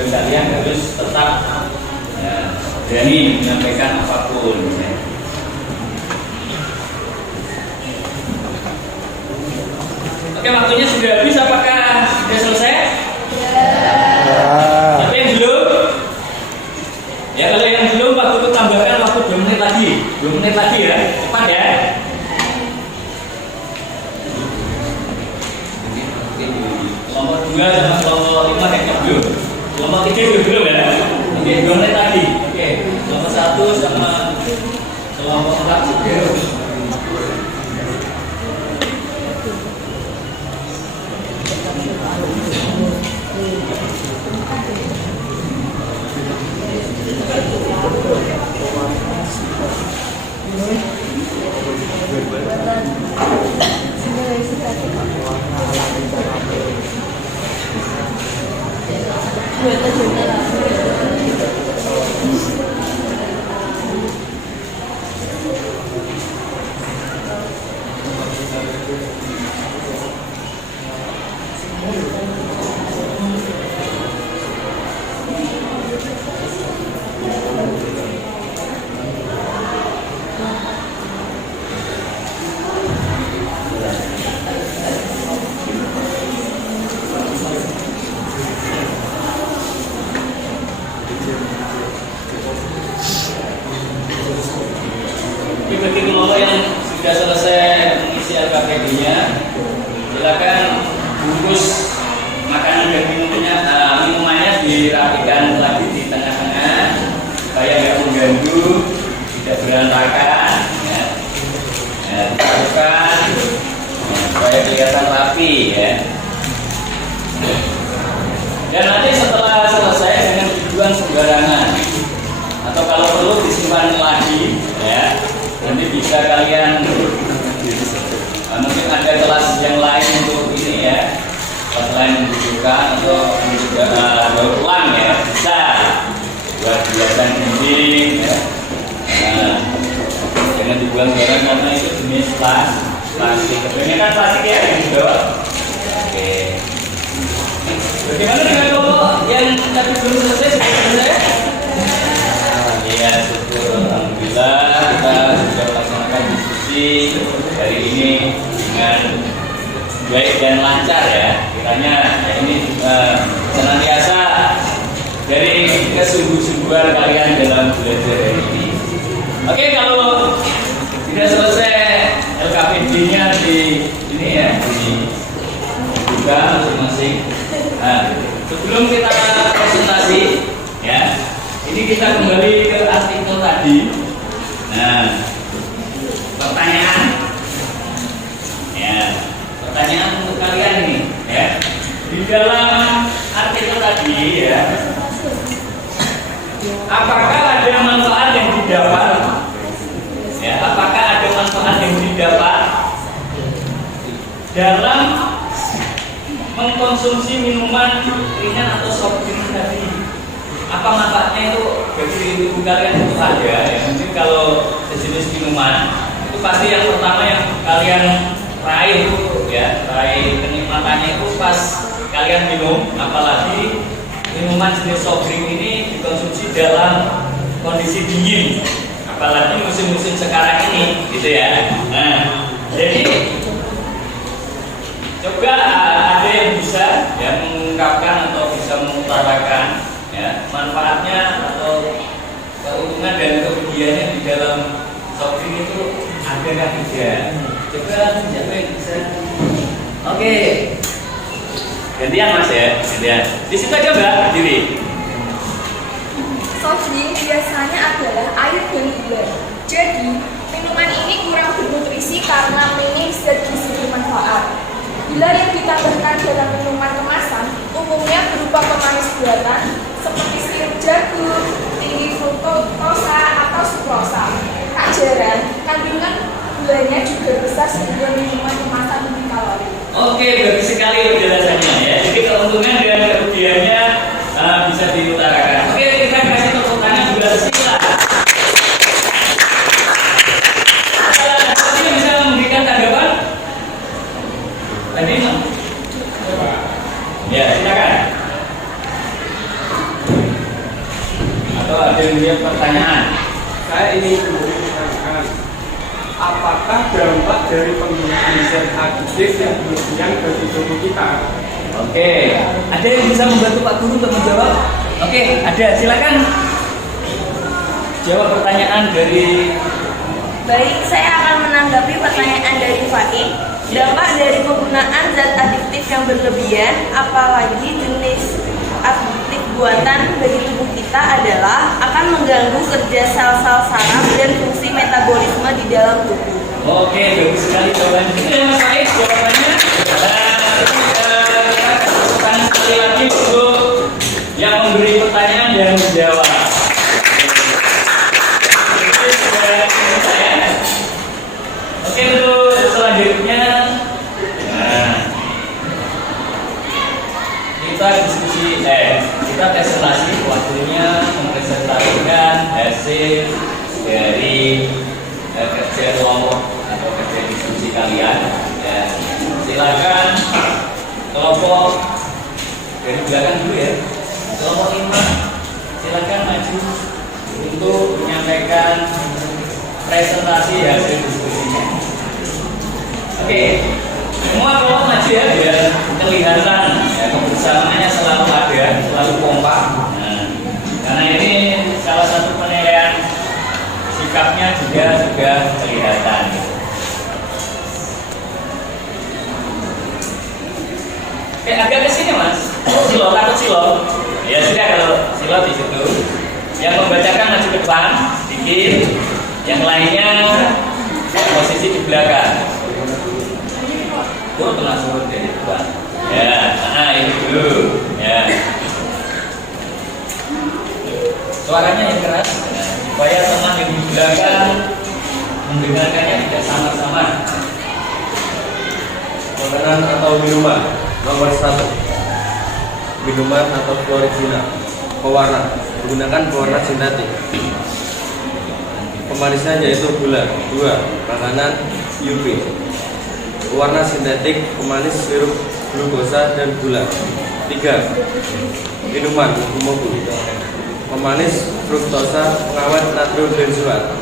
sekalian harus tetap ya, berani menyampaikan apapun. Ya. Oke, waktunya sudah habis. Apakah sudah selesai? Tapi yang belum? Ya, kalau yang belum, waktu itu tambahkan waktu 2 menit lagi. 2 menit lagi ya, cepat ya. Kelompok 2 sama kelompok 5 kayaknya belum. Kelompok 3 juga belum ya. Oke, 2 menit lagi. Oke, kelompok 1 sama kelompok 4 juga. Bagi kelompok yang sudah selesai mengisi LKPD-nya, silakan bungkus makanan dan minumannya dirapikan lagi di tengah-tengah supaya nggak mengganggu, tidak berantakan. Ya. Ya, ditaruhkan supaya kelihatan rapi ya. Dan nanti setelah selesai jangan dibuang sembarangan, atau kalau perlu disimpan lagi ya. Nanti bisa kalian mungkin ada kelas yang lain untuk ini ya, kelas lain membutuhkan atau daur ulang ya, bisa buat buatan dinding ya. Nah, jangan dibuang barang karena itu jenis plastik. Kebanyakan plastik ya gitu. Oke. Bagaimana dengan kelompok yang tadi belum selesai? Sudah selesai? Ya, syukur, alhamdulillah kita sudah melaksanakan diskusi hari ini dengan baik dan lancar ya. Kiranya ya ini senantiasa dari kesungguh-sungguhan kalian dalam belajar hari ini. Oke, kalau tidak selesai LKPD-nya di ini ya, dibuka masing-masing. Nah, sebelum kita presentasi ya. Ini kita kembali ke artikel tadi. Nah, pertanyaan, ya, pertanyaan untuk kalian ini, ya. Di dalam artikel tadi, ya, apakah ada manfaat yang didapat? Ya, apakah ada manfaat yang didapat dalam mengkonsumsi minuman ringan atau soft drink tadi? Apa manfaatnya itu bagi tubuh kalian itu ada ya. Mungkin kalau sejenis minuman itu pasti yang pertama yang kalian raih itu ya, raih kenikmatannya itu pas kalian minum, apalagi minuman jenis soft drink ini dikonsumsi dalam kondisi dingin, apalagi musim-musim sekarang ini gitu ya. Nah, jadi coba ada yang bisa ya mengungkapkan atau bisa mengutarakan ya, manfaatnya atau keuntungan dan kerugiannya di dalam soft drink itu ada kan tidak? Coba siapa yang bisa? Oke, gantian mas ya, gantian. Di situ aja mbak, diri. Soft drink biasanya adalah air dan gula. Jadi, minuman ini kurang bernutrisi karena minim zat gizi bermanfaat. Gula yang ditambahkan dalam minuman kemasan umumnya berupa pemanis buatan seperti sirup jagung, tinggi fruktosa atau sukrosa. Tak jarang, kandungan gulanya juga besar sehingga minuman kemasan lebih kalori. Oke, bagus sekali penjelasannya ya. Jadi keuntungan dan kerugiannya bisa diutarakan. Oke, kita kasih tepuk tangan juga sila. Ada bisa memberikan tanggapan? Tadi ya, silakan. Atau ada yang punya pertanyaan? Saya ingin menanyakan, apakah dampak dari penggunaan zat aditif yang berlebihan bagi tubuh kita? Oke, ada yang bisa membantu Pak Guru untuk menjawab? Oke, ada. Silakan jawab pertanyaan dari. Baik, saya akan menanggapi pertanyaan dari Faik. Dampak dari penggunaan zat adiktif yang berlebihan, apalagi jenis adiktif buatan bagi tubuh kita adalah akan mengganggu kerja sel-sel saraf dan fungsi metabolisme di dalam tubuh. Oke, bagus sekali jawabannya. Itu ya Mas Faik jawabannya. Kita kasih sekali lagi untuk yang memberi pertanyaan dan menjawab. Oke, untuk selanjutnya, nah, kita diskusi, kita presentasi, waktunya mempresentasikan hasil dari kerja kelompok atau kerja diskusi kalian. Ya, silakan kelompok dari belakang dulu ya, kelompok 5, silakan maju untuk menyampaikan presentasi hasil diskusinya. Oke, semua kelompok maju ya biar kelihatan ya, kebersamaannya selalu ada, selalu kompak. Nah, karena ini salah satu penilaian sikapnya juga kelihatan. Oke, agak ke sini Mas. Silo, takut silo. Ya sudah kalau silo di situ. Yang membacakan maju ke depan sedikit. Yang lainnya posisi di belakang. Tuh tengah surut dari depan. Ya, itu dulu. Ya. Suaranya yang keras, supaya teman yang di belakang mendengarkannya tidak samar-samar. Makanan atau minuman nomor 1, minuman atau original. Pewarna, menggunakan pewarna sintetik. Pemanisnya yaitu gula. 2, makanan UV. Pewarna sintetik, pemanis sirup glukosa dan gula. 3, minuman mogu. Pemanis fruktosa, pengawet natrium benzoat.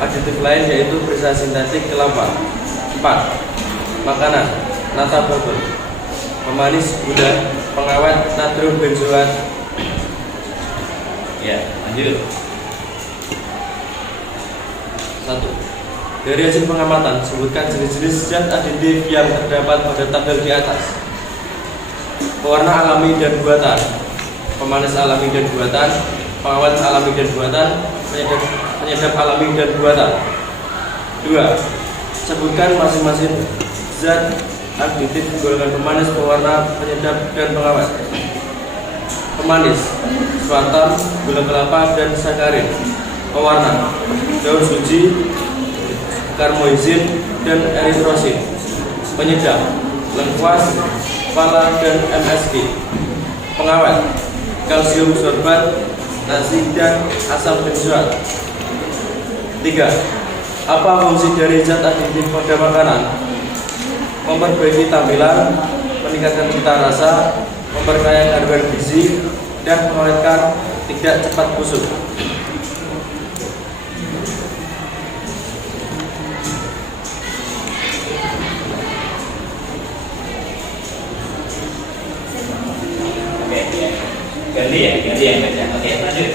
Aditif lain yaitu perisa sintetik kelapa. 4, makanan nata bubble. Pemanis gula, pengawet natrium benzoat. Ya, lanjut. 1. Dari hasil pengamatan, sebutkan jenis-jenis zat aditif yang terdapat pada tabel di atas. Pewarna alami dan buatan, pemanis alami dan buatan, pengawet alami dan buatan, penyedap alami dan buatan. 2. Sebutkan masing-masing zat aditif golongan pemanis, pewarna, penyedap, dan pengawet. Pemanis, aspartam, gula kelapa, dan sakarin. Pewarna, daun suji, karmoizin, dan eritrosin. Penyedap, lengkuas, pala, dan MSG. Pengawet, kalsium sorbat, nasi, dan asam benzoat. 3. Apa fungsi dari zat aditif pada makanan? Memperbaiki tampilan, meningkatkan cita rasa, memperkaya kandungan gizi, dan mengawetkan, tidak cepat busuk. Ganti yang baca. Oke, lanjut.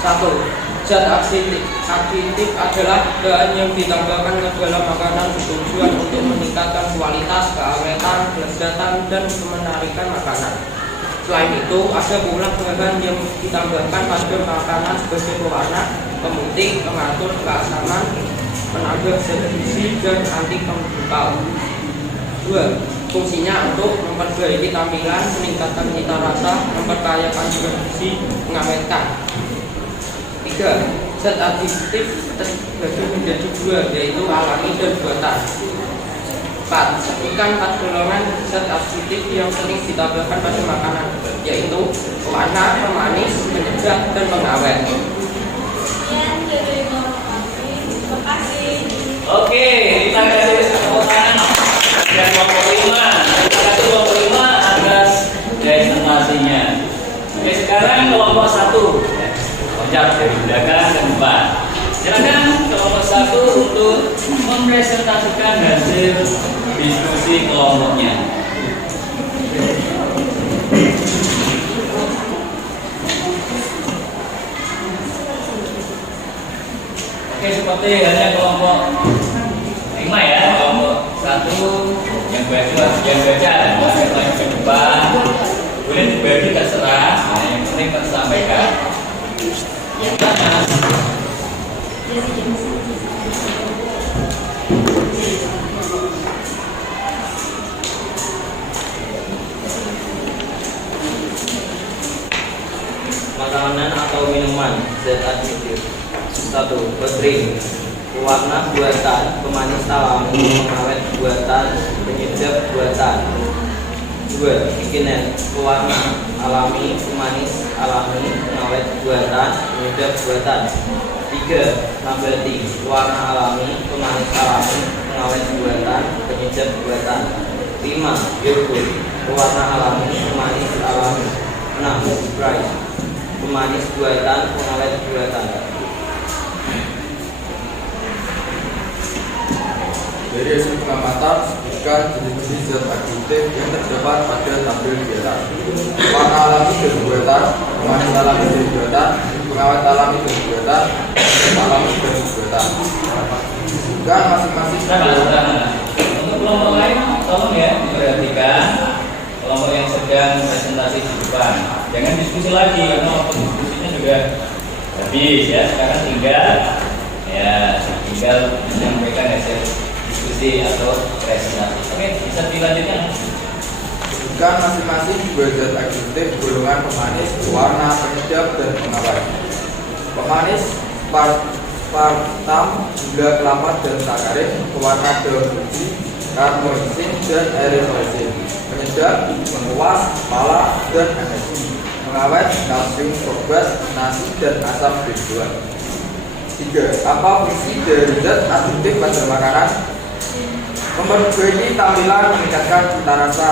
1. Zat aditif adalah bahan yang ditambahkan ke dalam makanan bertujuan untuk meningkatkan kualitas, keawetan, kelezatan, dan kemenarikan makanan. Selain itu, ada pula bahan yang ditambahkan pada makanan sebagai pewarna, pemutih, pengatur keasaman, penambah zat gizi, dan anti kemukal. 2. Fungsinya untuk memperbaiki tampilan, meningkatkan cita rasa, memperkaya kandungan gizi, mengawetkan. 3. Zat aditif terbagi menjadi 2, yaitu alami dan buatan. 4. Sebutkan 4 golongan zat aditif yang sering ditambahkan pada makanan, yaitu pewarna, pemanis, penyedap, dan pengawet. Terima kasih. Oke, kita kasih tepuk tangan dan kelompok 5. Kita kasih kelompok 5 atas presentasinya. Oke, sekarang kelompok 1. Loncat dari belakang ke depan. Silakan kelompok 1 untuk mempresentasikan hasil diskusi kelompoknya. Oke, seperti halnya kelompok 5 ya, kelompok 1 yang baca dan ke depan. Boleh dibagi terserah, yang penting tersampaikan. Yang mana? Makanan atau minuman zat adiktif. 1. Drink, pewarna buatan, pemanis alami, pengawet buatan, penyedap buatan. 2. Bikinan, pewarna alami, pemanis alami, pengawet buatan, penyedap buatan. 3. Nabati, pewarna alami, pemanis alami, pengawet buatan, penyedap buatan. 5. Yogurt, pewarna alami, pemanis alami. 6. Rice, pemanis buatan, pengawet buatan. Dari hasil pengamatan, sebutkan jenis-jenis zat adiktif yang terdapat pada tabel di atas. Warna alami dan buatan, pemanis alami dan buatan, pengawet alami dan buatan, alami dan buatan. Sebutkan masing-masing. Untuk kelompok lain, tolong ya diperhatikan kelompok yang sedang presentasi di depan. Jangan diskusi lagi karena waktu diskusinya juga habis ya. Sekarang tinggal menyampaikan hasil diskusi atau presentasi. Oke, bisa dilanjutkan. Sebutkan masing-masing dua zat adiktif golongan pemanis, pewarna, penyedap, dan pengawet. Pemanis, aspartam, gula kelapa dan sakarin, pewarna daun biji, karmoisin, dan erythroisin. Penyedap, menguas, pala, dan energi. Pengawet, kalsium sorbat, nasi, dan asam B2. 3. Apa fungsi dari zat adiktif pada makanan? Memperbaiki tampilan, meningkatkan cita rasa,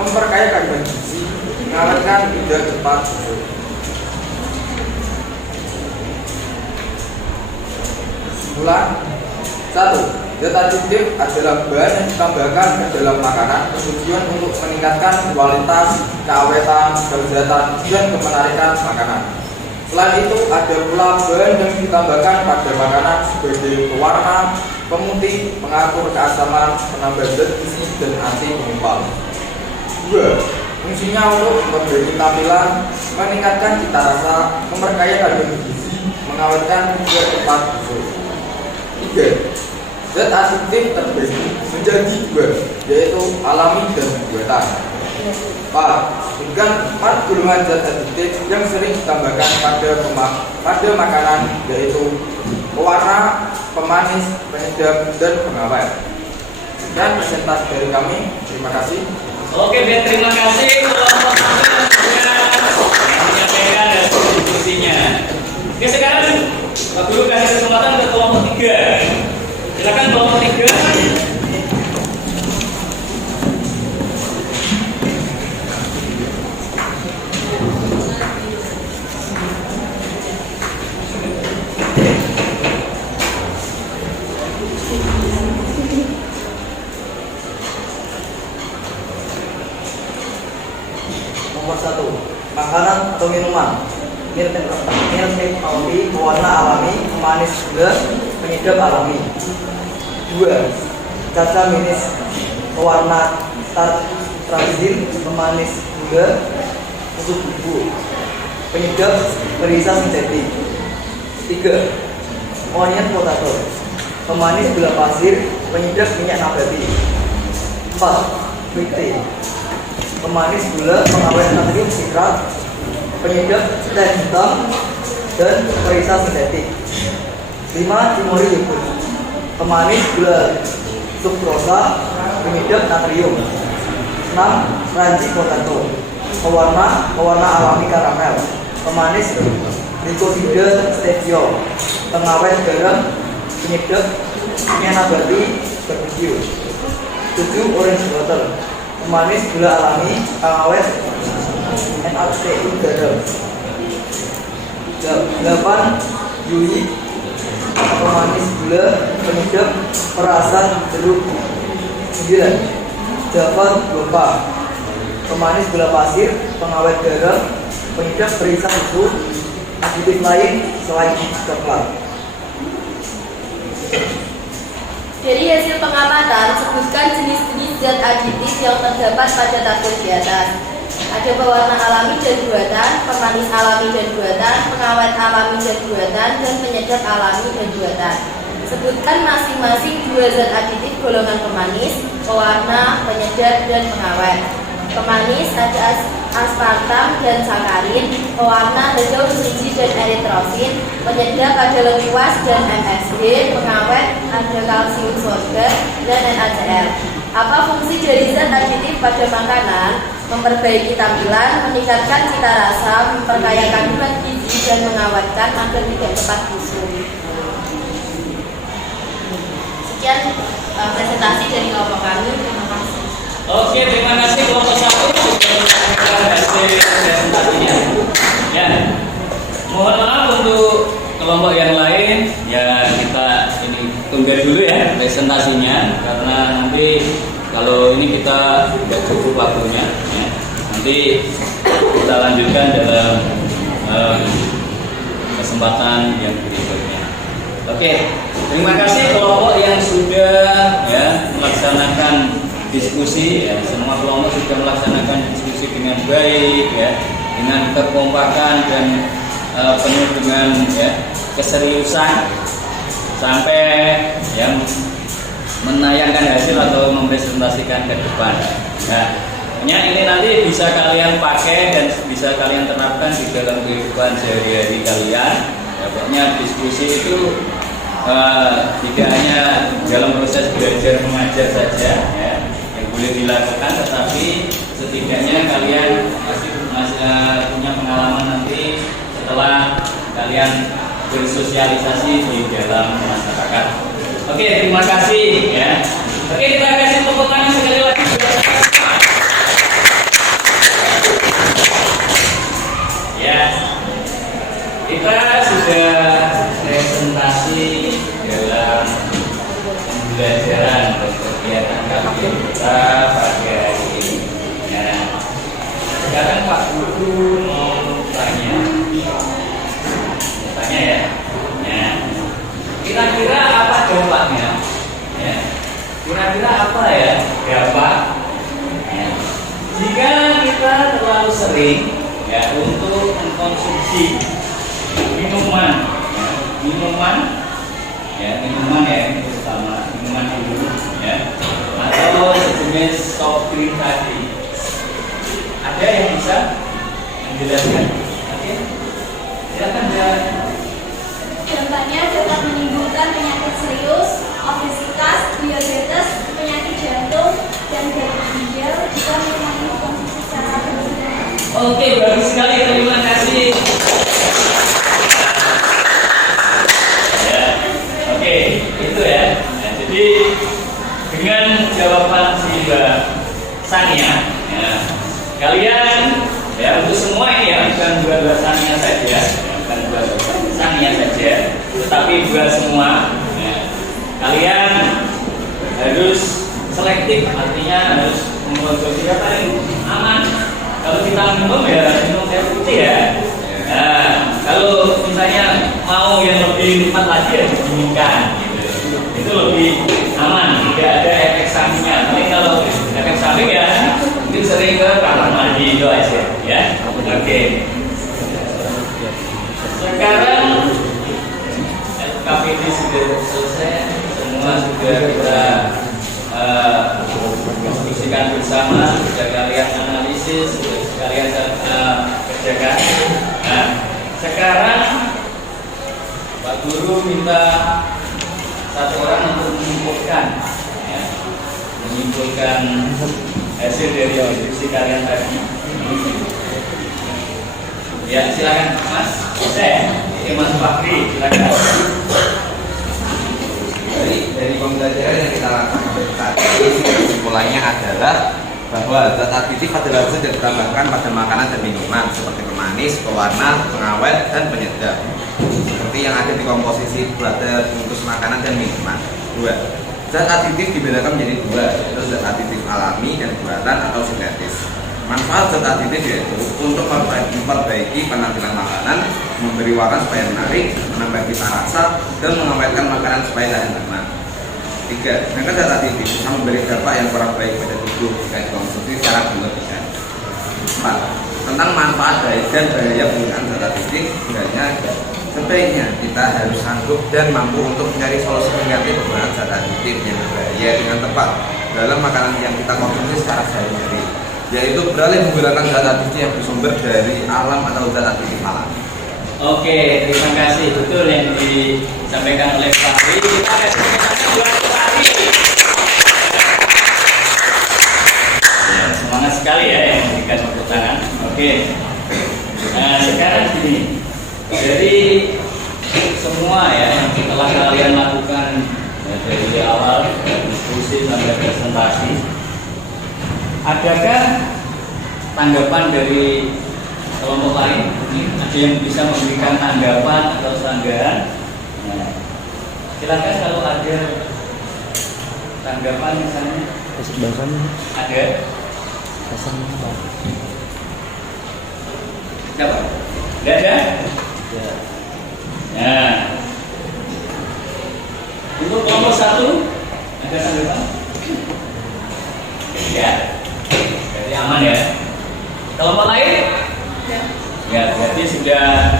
memperkaya kandungan gizi, mengawetkan lidah cepat busuk. Kesimpulan. 1. Zat adiktif adalah bahan yang ditambahkan ke dalam makanan bertujuan untuk meningkatkan kualitas, keawetan, kelezatan, dan kemenarikan makanan. Selain itu, ada pula bahan yang ditambahkan pada makanan sebagai pewarna, pemutih, pengatur keasaman, penambah zat gizi, dan anti pengumpal. 2. Fungsinya untuk memperbaiki tampilan, meningkatkan cita rasa, memperkaya kandungan gizi, mengawetkan lidah cepat busuk. 3. Zat adiktif terbagi menjadi 2, yaitu alami dan buatan. 4. Sebutkan 4 golongan zat adiktif yang sering ditambahkan pada makanan, yaitu pewarna, pemanis, penyedap, dan pengawet. Sekian presentasi dari kami. Terima kasih. Oke, terima kasih kelompok 1 sudah menyampaikan hasil diskusinya. Oke, sekarang Pak Guru kasih kesempatan ke kelompok 3. Silakan kelompok 3. Nomor 1. Makanan atau minuman. Milk coffee, pewarna alami, pemanis gula, penyedap alami. 2. Kaca manis, pewarna tartrazin, pemanis gula, susu bubuk, penyedap perisa sintetik. 3. Onion potato, pemanis gula pasir, penyedap minyak nabati. 4. Sweet tea, pemanis gula, pengawet natrium sitrat, penyedap teh hitam, dan perisa sintetik. 5. Timori yogurt, pemanis gula sukrosa, penyedap natrium. 6. Crunchy potato, pewarna alami karamel, pemanis glikosida stevia, pengawet garam, penyedap minyak nabati, barbeque. 7. Orange water, pemanis gula alami, pengawet NaCl garam. 8. Yui pemanis gula penyedap perasan jeruk. 9. Java Gompa pemanis gula pasir, pengawet garam, penyedap perisa susu, aditif lain selain coklat. Dari hasil pengamatan, sebutkan jenis-jenis zat aditif yang terdapat pada tabel di atas. Ada pewarna alami dan buatan, pemanis alami dan buatan, pengawet alami dan buatan, dan penyedap alami dan buatan. Sebutkan masing-masing 2 zat aditif golongan pemanis, pewarna, penyedap, dan pengawet. Pemanis ada aspartam dan sakarin, pewarna ada daun biji dan eritrosin, penyedap ada lengkuas dan MSG, pengawet ada kalsium soda dan NaCl. Apa fungsi dari zat aditif pada makanan? Memperbaiki tampilan, meningkatkan cita rasa, memperkaya kandungan gizi, dan mengawetkan agar tidak cepat busuk. Sekian presentasi dari kelompok kami. Terima kasih. Oke, terima kasih kelompok 1 sudah hasil presentasinya. Ya, mohon maaf untuk kelompok yang lain, ya kita ini tunda dulu ya presentasinya karena nanti kalau ini kita tidak cukup waktunya, ya. Nanti kita lanjutkan dalam kesempatan yang berikutnya. Oke, terima kasih kelompok yang sudah ya melaksanakan diskusi, ya. Semua kelompok sudah melaksanakan diskusi dengan baik, ya, dengan kekompakan dan penuh dengan ya keseriusan sampai yang menayangkan hasil atau mempresentasikan ke depan. Nah, ini nanti bisa kalian pakai dan bisa kalian terapkan di dalam kehidupan sehari-hari kalian. Ya, pokoknya diskusi itu tidak hanya dalam proses belajar mengajar saja, ya, yang boleh dilakukan, tetapi setidaknya kalian masih punya pengalaman nanti setelah kalian bersosialisasi di dalam masyarakat. Oke, terima kasih ya. Oke, kita kasih tepuk tangan sekali lagi. Ya, kita sudah presentasi dalam pembelajaran dan kegiatan kami kita pada hari ini. Ya, sekarang Pak Guru mau tanya ya. Ya. Kira-kira apa jawabannya? Ya. Kira-kira apa ya? Dapat. Ya. Jika kita terlalu sering ya untuk mengkonsumsi minuman ya ini terutama minuman dulu ya atau sejenis soft drink tadi, ada yang bisa menjelaskan? Oke, silakan ya. Dampaknya dapat menimbulkan penyakit serius, obesitas, diabetes, penyakit jantung, dan penyakit ginjal jika minuman ini dikonsumsi secara berlebihan. Oke, bagus sekali, terima kasih. Ya, oke, itu ya. Nah, jadi dengan jawaban si Mbak Sania, ya, kalian ya untuk semua ini ya bukan buat Mbak Sania saja, bukan buat Sania saja, tetapi buat semua. Ya, kalian harus selektif, artinya harus mengkonsumsi apa yang aman. Kalau kita minum ya minum air putih ya. Nah, kalau misalnya mau yang lebih nikmat lagi ya didinginkan, gitu. Itu lebih aman, tidak ada efek sampingnya. Tapi kalau efek samping ya mungkin sering ke kamar mandi itu aja, ya. Oke. Sekarang KPD sudah selesai, semua sudah kita diskusikan bersama, sudah kalian analisis, sudah kalian kerjakan. Nah, sekarang Pak Guru minta satu orang untuk menyimpulkan hasil dari diskusi kalian tadi. Ya, silakan Mas. Mas Fakri, silakan. Dari pembelajaran yang kita lakukan tadi, kesimpulannya adalah bahwa zat aditif adalah zat yang ditambahkan pada makanan dan minuman seperti pemanis, pewarna, pengawet, dan penyedap seperti yang ada di komposisi pada bungkus makanan dan minuman. 2. Zat aditif dibedakan menjadi 2, yaitu zat aditif alami dan buatan atau sintetis. Manfaat zat aditif yaitu untuk memperbaiki penampilan makanan, memberi warna supaya menarik, menambah cita rasa, dan mengawetkan makanan supaya tahan lama. 3. Sedangkan zat aditif bisa memberi dampak yang kurang baik pada tubuh jika dikonsumsi secara berlebihan. 4. Tentang manfaat dan bahaya penggunaan zat aditif, sebaiknya kita harus sanggup dan mampu untuk mencari solusi mengganti penggunaan zat aditif yang berbahaya dengan tepat dalam makanan yang kita konsumsi secara sehari-hari, yaitu beralih menggunakan zat aditif yang bersumber dari alam atau zat aditif alam. Oke, terima kasih. Betul yang disampaikan oleh Pak Ari. Kita kasih kesempatan buat Pak Ari. Ya, semangat sekali ya yang memberikan tepuk tangan. Oke. Nah, sekarang gini, dari semua ya yang telah kalian lakukan ya, dari awal diskusi sampai presentasi, adakah tanggapan dari kelompok lain? Ada yang bisa memberikan tanggapan atau sanggahan? Nah, silakan kalau ada tanggapan misalnya. Ada? Siapa? Tidak ada? Nah, untuk kelompok 1 ada tanggapan? Ya, jadi aman ya. Kelompok lain? Ya, berarti sudah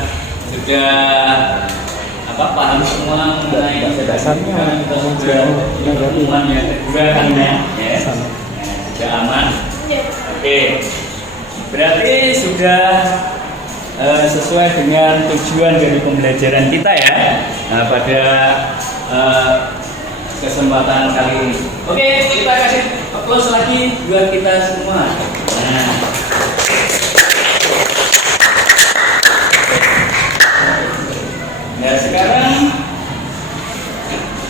paham semua mengenai dasarnya. Kita sudah pengumuman yang kedua kan ya, sudah aman. Oke, berarti sudah sesuai dengan tujuan dari pembelajaran kita ya. Nah, pada kesempatan kali ini. Oke, kita kasih applause lagi buat kita semua. Nah, sekarang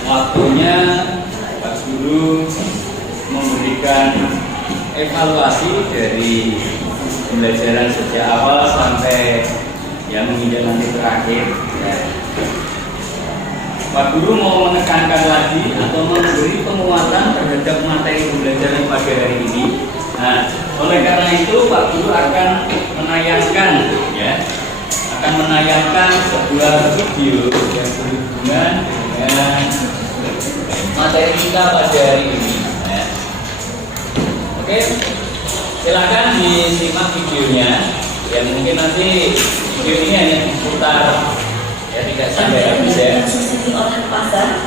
waktunya Pak Guru memberikan evaluasi dari pembelajaran sejak awal sampai yang menginjak nanti terakhir. Ya. Pak Guru mau menekankan lagi atau memberi penguatan terhadap materi pembelajaran pada hari ini. Nah, oleh karena itu Pak Guru akan menayangkan sebuah video yang berhubungan dengan materi kita pada hari ini. Ya. Oke, silakan disimak videonya. Ya, mungkin nanti video ini hanya diputar ya, tidak sampai habis ya. Susuki olahan pasar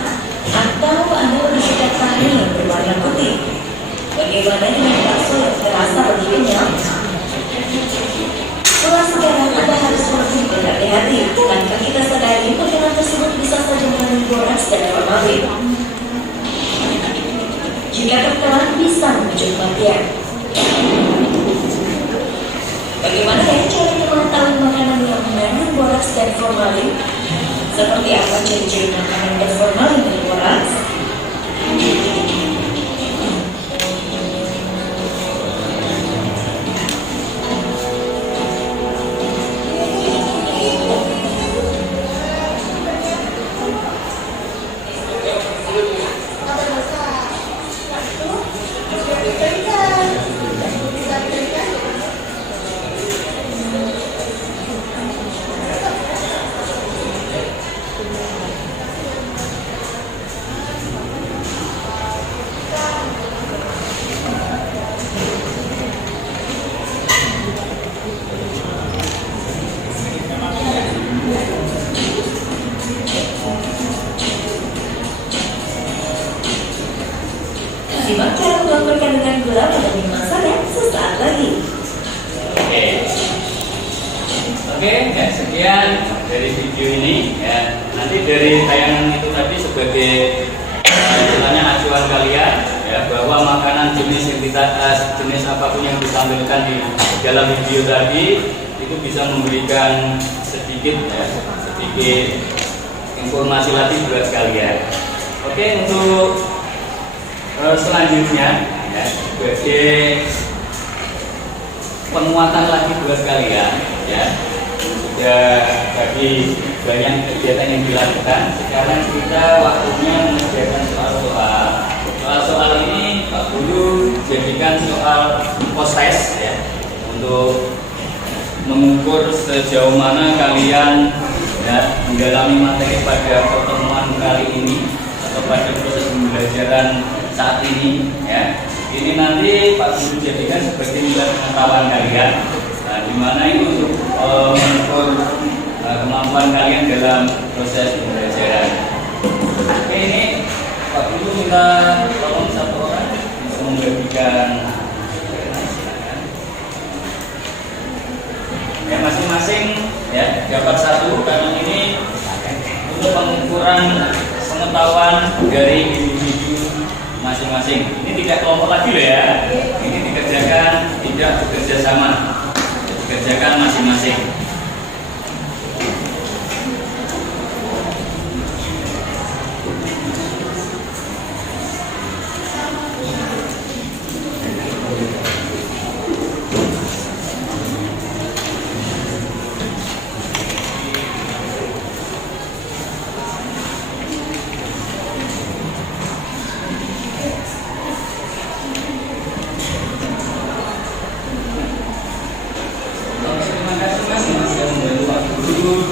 atau Anda lebih suka tahu yang berwarna putih? Bagaimana dengan bakso yang terasa lebih kenyal? Setelah sekarang Anda harus lebih berhati-hati tanpa kita sadari makanan tersebut bisa saja mengandung boraks dan formalin. Jika tertelan bisa memicu kematian. Bagaimana ya cara mengetahui makanan yang mengandung boraks dan formalin? Seperti apa ciri-ciri makanan berformalin dan boraks? Simak cara melaporkan dengan gula pada minuman saya sesaat lagi. Oke, ya, sekian dari video ini ya. Nanti dari tayangan itu tadi sebagai istilahnya acuan kalian ya, bahwa makanan jenis apapun yang ditampilkan di dalam video tadi itu bisa memberikan sedikit informasi lagi buat kalian. Oke, untuk selanjutnya ya, sebagai penguatan lagi buat kalian ya. Sudah bagi banyak kegiatan yang dilakukan. Sekarang kita waktunya mengerjakan soal-soal. Soal-soal ini Pak Guru jadikan soal post test ya, untuk mengukur sejauh mana kalian ya, mendalami materi pada pertemuan kali ini atau pada proses pembelajaran saat ini ya. Ini nanti Pak Guru jadikan sebagai nilai pengetahuan kalian. Nah, di mana itu untuk mengukur kemampuan kalian dalam proses pembelajaran. Oke, ini Pak Guru minta tolong satu orang bisa membagikan ya, masing-masing ya dapat satu, karena ini untuk pengukuran pengetahuan dari individu masing-masing. Ini tidak kelompok lagi loh ya. Ini dikerjakan tidak bekerja sama, dikerjakan masing-masing.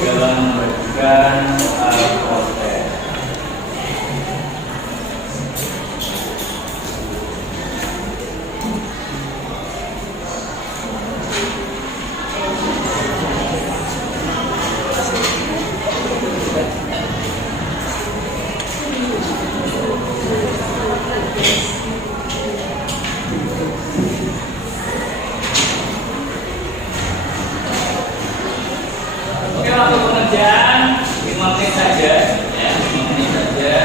Dalam memberikan proses. Oke, waktu pengerjaan 5 menit saja ya, 5 menit saja.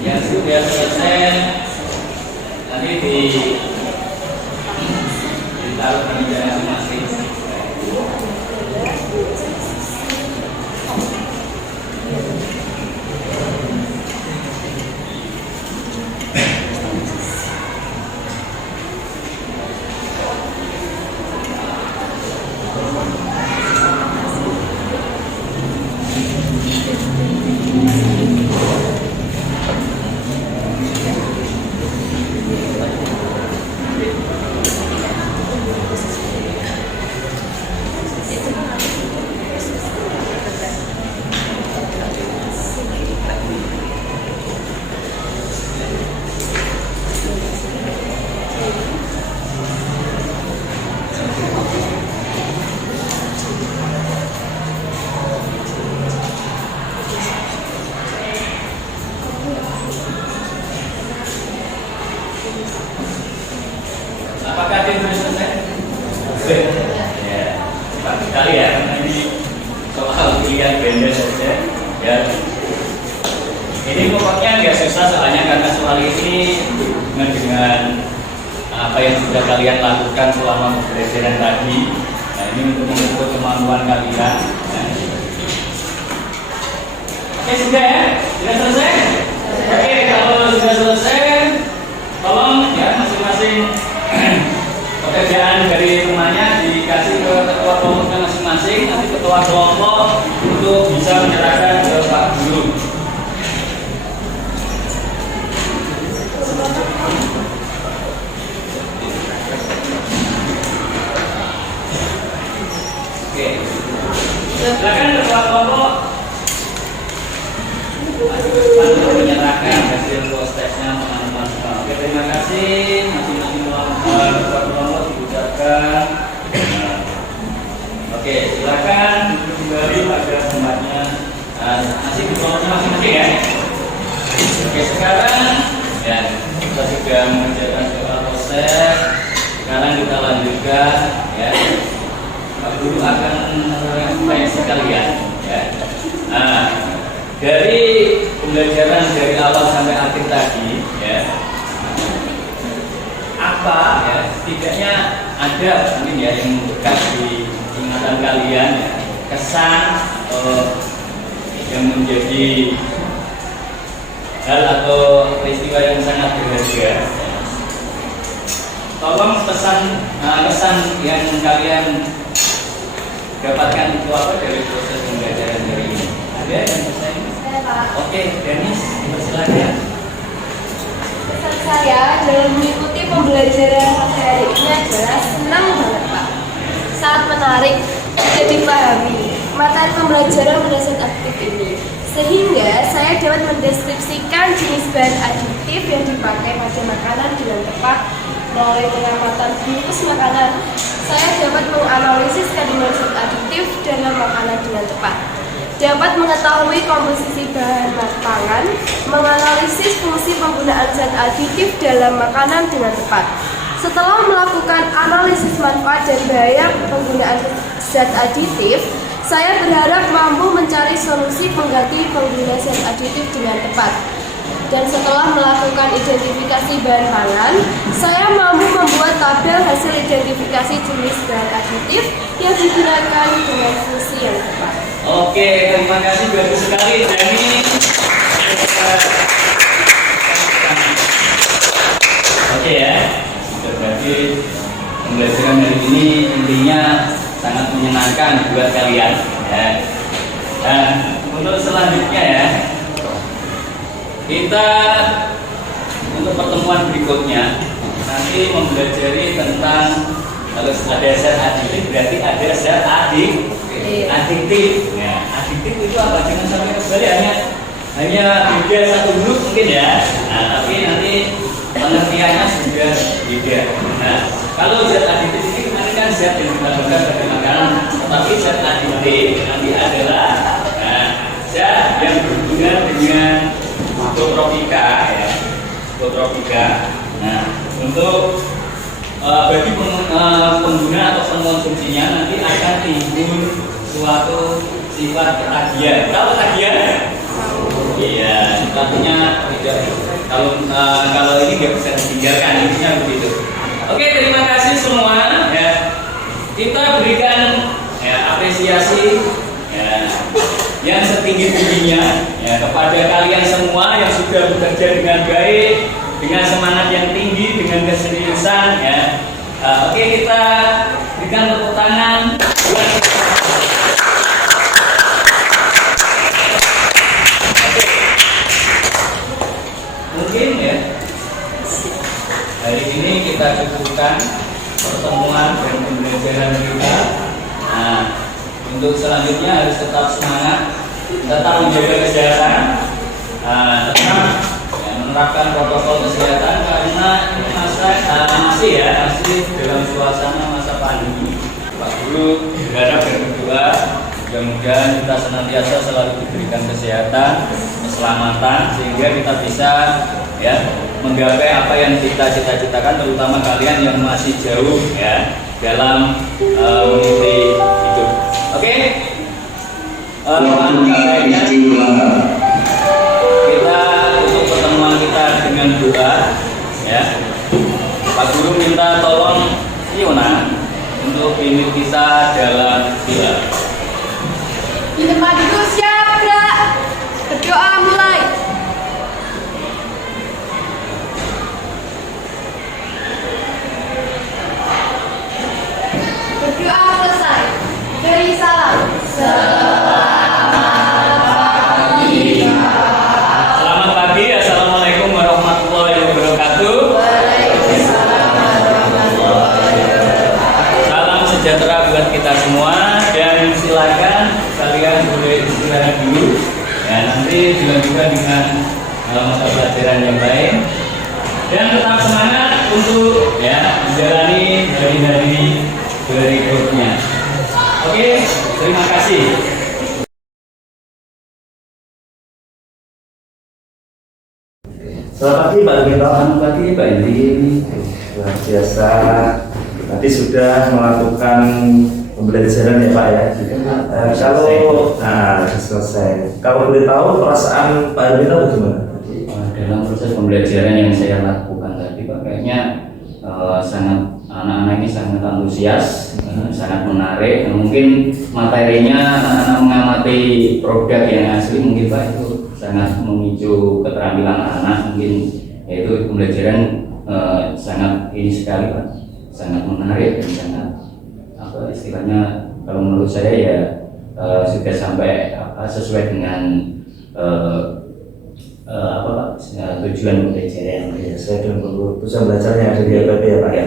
Yang sudah selesai nanti ditaruh pengerjaan masing-masing. Apakah tim sudah selesai? Ya, cepat sekali ya, karena ini soal pilihan benda saja. Ya, ini pokoknya nggak susah soalnya, karena soal ini berhubungan dengan apa yang sudah kalian lakukan selama pembelajaran tadi. Nah, ini untuk mengukur kemampuan kalian. Nah. Oke, sudah ya? Sudah selesai? Oke, kalau sudah selesai, tolong ya masing-masing pekerjaan dari rumahnya dikasih ke ketua kelompoknya masing-masing. Nanti ketua kelompok untuk bisa menyerahkan ke Pak Guru. Oke, silakan ketua kelompok untuk menyerahkan hasil prosesnya teman-teman. Oke, terima kasih masing-masing ketua kelompok diucapkan. Oke, silakan duduk kembali pada tempatnya. Masih di kelompoknya masing-masing ya. Oke, sekarang ya kita sudah mengerjakan soal proses. Sekarang kita lanjutkan ya. Pak Guru akan menerangkan sekalian ya. Nah, dari pembelajaran dari awal sampai akhir tadi ya, apa ya, setidaknya ada mungkin ya yang membekas di ingatan kalian ya, kesan yang menjadi hal atau peristiwa yang sangat berharga tolong kesan yang kalian dapatkan itu apa dari proses pembelajaran hari ini? Ada yang pesan? Oke, Dennis, silakan. Pesan saya dalam mengikuti pembelajaran hari ini adalah senang banget Pak, sangat menarik, mudah dipahami materi pembelajaran pada saat aktif ini, sehingga saya dapat mendeskripsikan jenis bahan adiktif yang dipakai pada makanan dengan tepat. Melalui pengamatan bungkus makanan, saya dapat menganalisis kandungan zat adiktif dalam makanan dengan tepat, dapat mengetahui komposisi bahan pangan, menganalisis fungsi penggunaan zat aditif dalam makanan dengan tepat. Setelah melakukan analisis manfaat dan bahaya penggunaan zat aditif, saya berharap mampu mencari solusi pengganti penggunaan zat aditif dengan tepat. Dan setelah melakukan identifikasi bahan pangan, saya mampu membuat tabel hasil identifikasi jenis bahan aditif yang digunakan dengan fungsi yang tepat. Oke, terima kasih bagus sekali Dani. Oke ya, berarti pembelajaran hari ini intinya sangat menyenangkan buat kalian ya. Dan untuk selanjutnya ya, kita untuk pertemuan berikutnya nanti mempelajari tentang kalau ada zat aditif berarti ada zat adiktif. Ya, adiktif itu apa? Jangan sampai kembali hanya beda satu huruf mungkin ya. Nah, tapi nanti pengertiannya sudah beda. Nah, kalau zat adiktif ini kemarin kan zat yang ditambahkan pada makanan, tetapi zat adiktif nanti adalah zat yang berhubungan dengan fototropika ya, fototropika. Nah, untuk bagi pengguna atau pengkonsumsinya nanti akan timbul suatu sifat ketagihan. Berapa ketagihan? Iya, artinya tidak. Kalau ini nggak bisa ditinggalkan, intinya begitu. Oke, terima kasih semua. Ya, kita berikan ya, apresiasi ya, yang setinggi-tingginya ya, kepada kalian semua yang sudah bekerja dengan baik, dengan semangat yang tinggi, dengan keseriusan ya. Oke, kita berikan tepuk tangan buat mungkin ya hari ini kita cukupkan pertemuan dan pembelajaran kita. Nah, untuk selanjutnya harus tetap semangat, tetap menjaga kesehatan, tetap menerapkan protokol kesehatan karena ini masih dalam suasana masa pandemi. Pak Guru berharap dan berdoa mudah-mudahan kita senantiasa selalu diberikan kesehatan, keselamatan sehingga kita bisa ya menggapai apa yang kita cita-citakan, terutama kalian yang masih jauh ya dalam meniti hidup. Oke. Kita untuk pertemuan kita dengan doa ya. Pak Guru minta tolong Yona untuk pimpin kita dalam doa. Di tempat duduk siap, berdoa mulai. Berdoa selesai. Beri salam. Selamat pagi, assalamualaikum warahmatullahi wabarakatuh. Salam sejahtera buat kita semua dan silakan kalian boleh istirahat dulu. Ya, nanti dilanjutkan dengan mata pelajaran yang lain dan tetap semangat untuk ya menjalani hari-hari berikutnya. Oke, terima kasih. Selamat pagi Pak Gito. Selamat pagi Pak Indri. Luar biasa. Tadi sudah melakukan pembelajaran ya Pak ya. Sudah selesai. Kalau boleh tahu perasaan Pak Gito bagaimana? Dalam proses pembelajaran yang saya lakukan tadi Pak, kayaknya sangat anak-anak ini sangat antusias, sangat menarik. Mungkin materinya anak-anak mengamati produk yang asli mungkin Pak itu sangat memicu keterampilan anak, mungkin yaitu pembelajaran sangat ini sekali Pak, sangat menarik dan sangat apa istilahnya kalau menurut saya ya sudah sampai sesuai dengan tujuan pembelajaran. Ya, saya dan tujuan belajarnya ada di LPP ya Pak ya.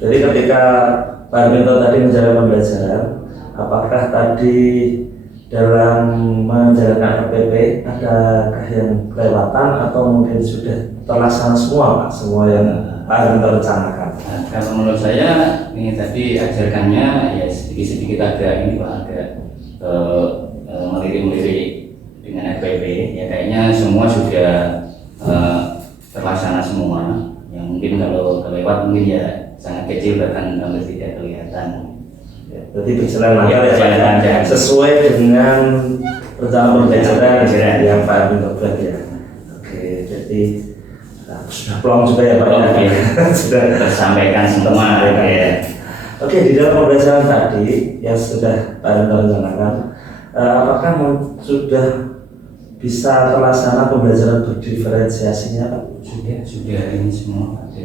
Jadi ketika Pak Arminto tadi menjalani pembelajaran, apakah tadi dalam menjalankan LPP adakah yang kelewatan atau mungkin sudah terlaksana semua Pak, semua yang Pak Arminto rencanakan? Nah, kalau menurut saya ini tadi ajarkannya ya sedikit-sedikit agak ini Pak, agak melirik-melirik dengan FPP ya, kayaknya semua sudah terlaksana semua. Yang mungkin kalau kelewat mungkin ya sangat kecil bahkan hampir tidak kelihatan. Ya, berarti berjalan lancar ya Pak, sesuai dengan rencana pembelajaran yang Pak Arminto buat ya. Oke, jadi sudah plong juga ya Pak ya. Sudah tersampaikan semua ya. Oke, di dalam pembelajaran tadi yang sudah Pak Arminto rencanakan, apakah sudah bisa terlaksana pembelajaran berdiferensiasinya Pak? Sudah ini semua Pak.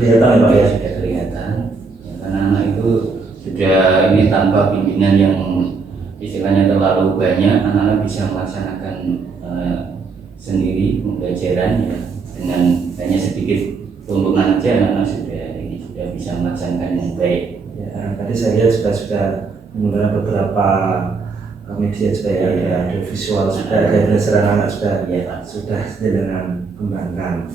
Kelihatan ya Pak ya? Sudah kelihatan ya, karena anak itu sudah ini tanpa bimbingan yang istilahnya terlalu banyak, anak-anak bisa melaksanakan sendiri pembelajaran ya, dengan hanya sedikit tuntunan aja anak-anak sudah bisa melaksanakan yang baik. Ya, tadi saya lihat sudah menggunakan beberapa media juga ya, ada visual sudah, ada belajaran anak sudah dengan kembangkan.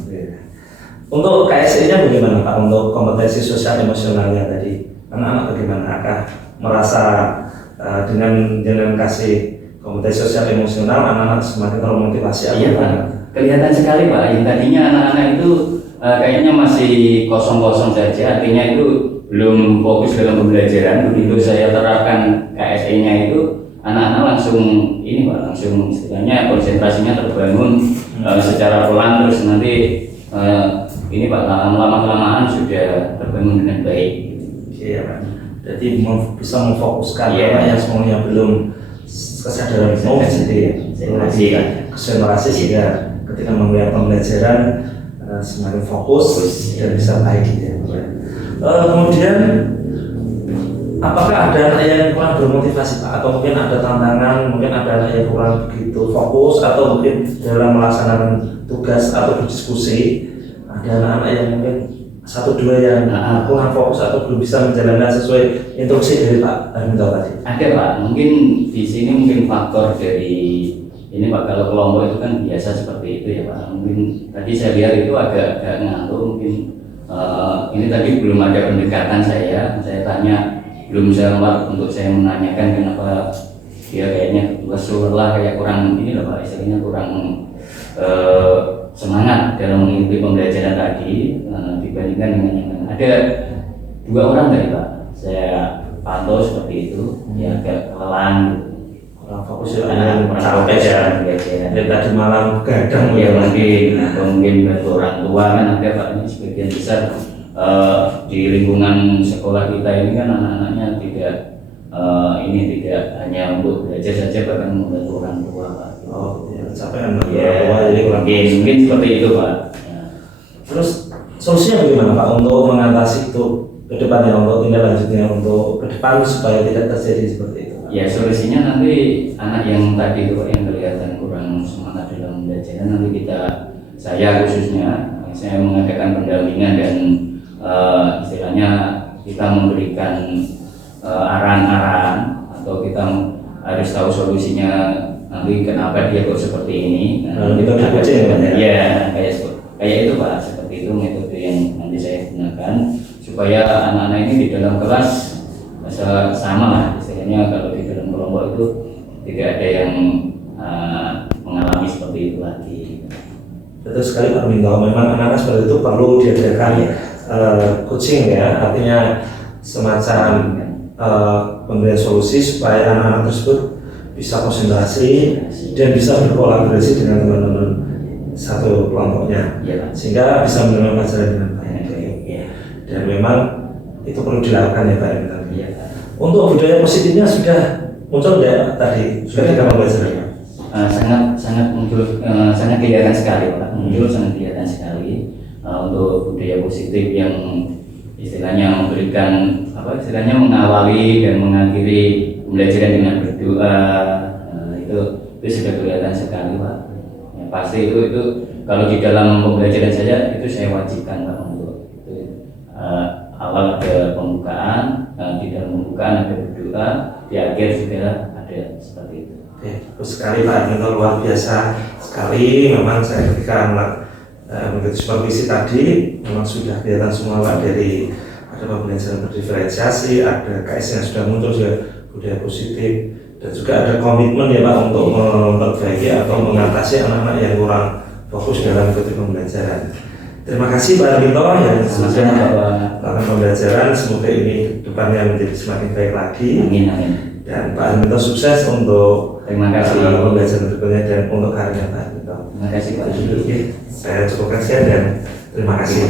Untuk KSE-nya bagaimana Pak? Untuk kompetensi sosial emosionalnya tadi, anak-anak bagaimana? Apakah merasa dengan kasih kompetensi sosial emosional anak-anak semakin termotivasi? Iya Pak, kelihatan sekali Pak. Yang tadinya anak-anak itu kayaknya masih kosong-kosong saja, artinya itu belum fokus dalam pembelajaran. Begitu saya terapkan KSE-nya itu, anak-anak langsung ini Pak, langsung istilahnya konsentrasinya terbangun secara pelan, terus nanti ini Pak lama-kelamaan sudah terbangun dengan baik. Iya Pak, jadi bisa memfokuskan yang semuanya belum kesadaran penuh, jadi lebih konsentrasi sehingga ketika memulai pembelajaran semakin fokus dan bisa baik gitu ya. Kemudian apakah ada anak yang kurang bermotivasi Pak? Atau mungkin ada tantangan, mungkin ada anak yang kurang begitu fokus, atau mungkin dalam melaksanakan tugas atau berdiskusi ada anak-anak yang mungkin satu dua yang kurang fokus atau belum bisa menjalankan sesuai instruksi dari Pak Arminto tadi? Ada Pak, mungkin di sini mungkin faktor dari ini Pak, kalau kelompok itu kan biasa seperti itu ya Pak. Mungkin tadi saya lihat itu agak ngantuk, mungkin ini tadi belum ada pendekatan saya tanya, belum sempat untuk saya menanyakan kenapa dia kayaknya lelah, kayak kurang ini loh Pak, istilahnya kurang semangat dalam mengikuti pembelajaran tadi dibandingkan dengan yang lain. Ada 2 orang tadi Pak, saya pantau seperti itu, ya agak kelelahan gitu. Kurang fokus ya, capek ya, dan tadi malam gadang ya mungkin bantu orang tua kan ada Pak, ini sebagian besar di lingkungan sekolah kita ini kan anak-anaknya tidak hanya untuk belajar saja, bahkan membantu orang tua Pak. Oh ya, capek orang tua jadi kurang mungkin seperti itu Pak. Terus solusinya bagaimana Pak untuk mengatasi itu ke depannya, untuk tindak lanjutnya untuk ke depan supaya tidak terjadi seperti itu? Ya solusinya nanti anak yang tadi itu yang kelihatan kurang semangat dalam belajar, nanti saya khususnya saya mengadakan pendampingan dan istilahnya kita memberikan arahan-arahan, atau kita harus tahu solusinya nanti kenapa dia kok seperti ini. Kita coaching ya kayak itu Pak, seperti itu metode yang nanti saya gunakan supaya anak-anak ini di dalam kelas sama lah istilahnya. Kalau di dalam kelompok itu tidak ada yang mengalami seperti itu lagi. Betul sekali Pak Arminto, memang anak-anak seperti itu perlu diadakan coaching ya, artinya semacam pemberian solusi supaya anak-anak tersebut bisa konsentrasi dan bisa berkolaborasi dengan teman-teman satu kelompoknya, sehingga bisa menerima pelajaran dengan baik. Dan memang itu perlu dilakukan ya Pak Arminto. Untuk budaya positifnya sudah muncul tidak tadi? Sudah kita pembelajaran? Sangat muncul, sangat kelihatan sekali Pak, muncul sangat kelihatan sekali. untuk budaya positif yang istilahnya memberikan istilahnya mengawali dan mengakhiri pembelajaran dengan berdoa. Itu sudah kelihatan sekali Pak. Ya, pasti itu kalau di dalam pembelajaran saja itu saya wajibkan Pak untuk itu. Awal ada pembukaan, di dalam pembukaan ada berdoa, di akhir juga ada seperti itu. Bagus sekali Pak, itu luar biasa sekali. Memang saya ketika mengikuti supervisi tadi memang sudah kelihatan semua Pak, dari ada pembelajaran berdiferensiasi, ada KS yang sudah muncul juga budaya positif, dan juga ada komitmen ya Pak untuk memperbaiki atau mengatasi anak-anak yang kurang fokus dalam mengikuti pembelajaran. Terima kasih Pak Arminto yang sudah melakukan pembelajaran, semoga ini depannya menjadi semakin baik lagi. Amin. Dan Pak Arminto sukses untuk terima kasih pembelajaran berikutnya dan untuk karirnya Pak Arminto. Terima kasih Pak. Saya cukupkan sekian dan terima kasih.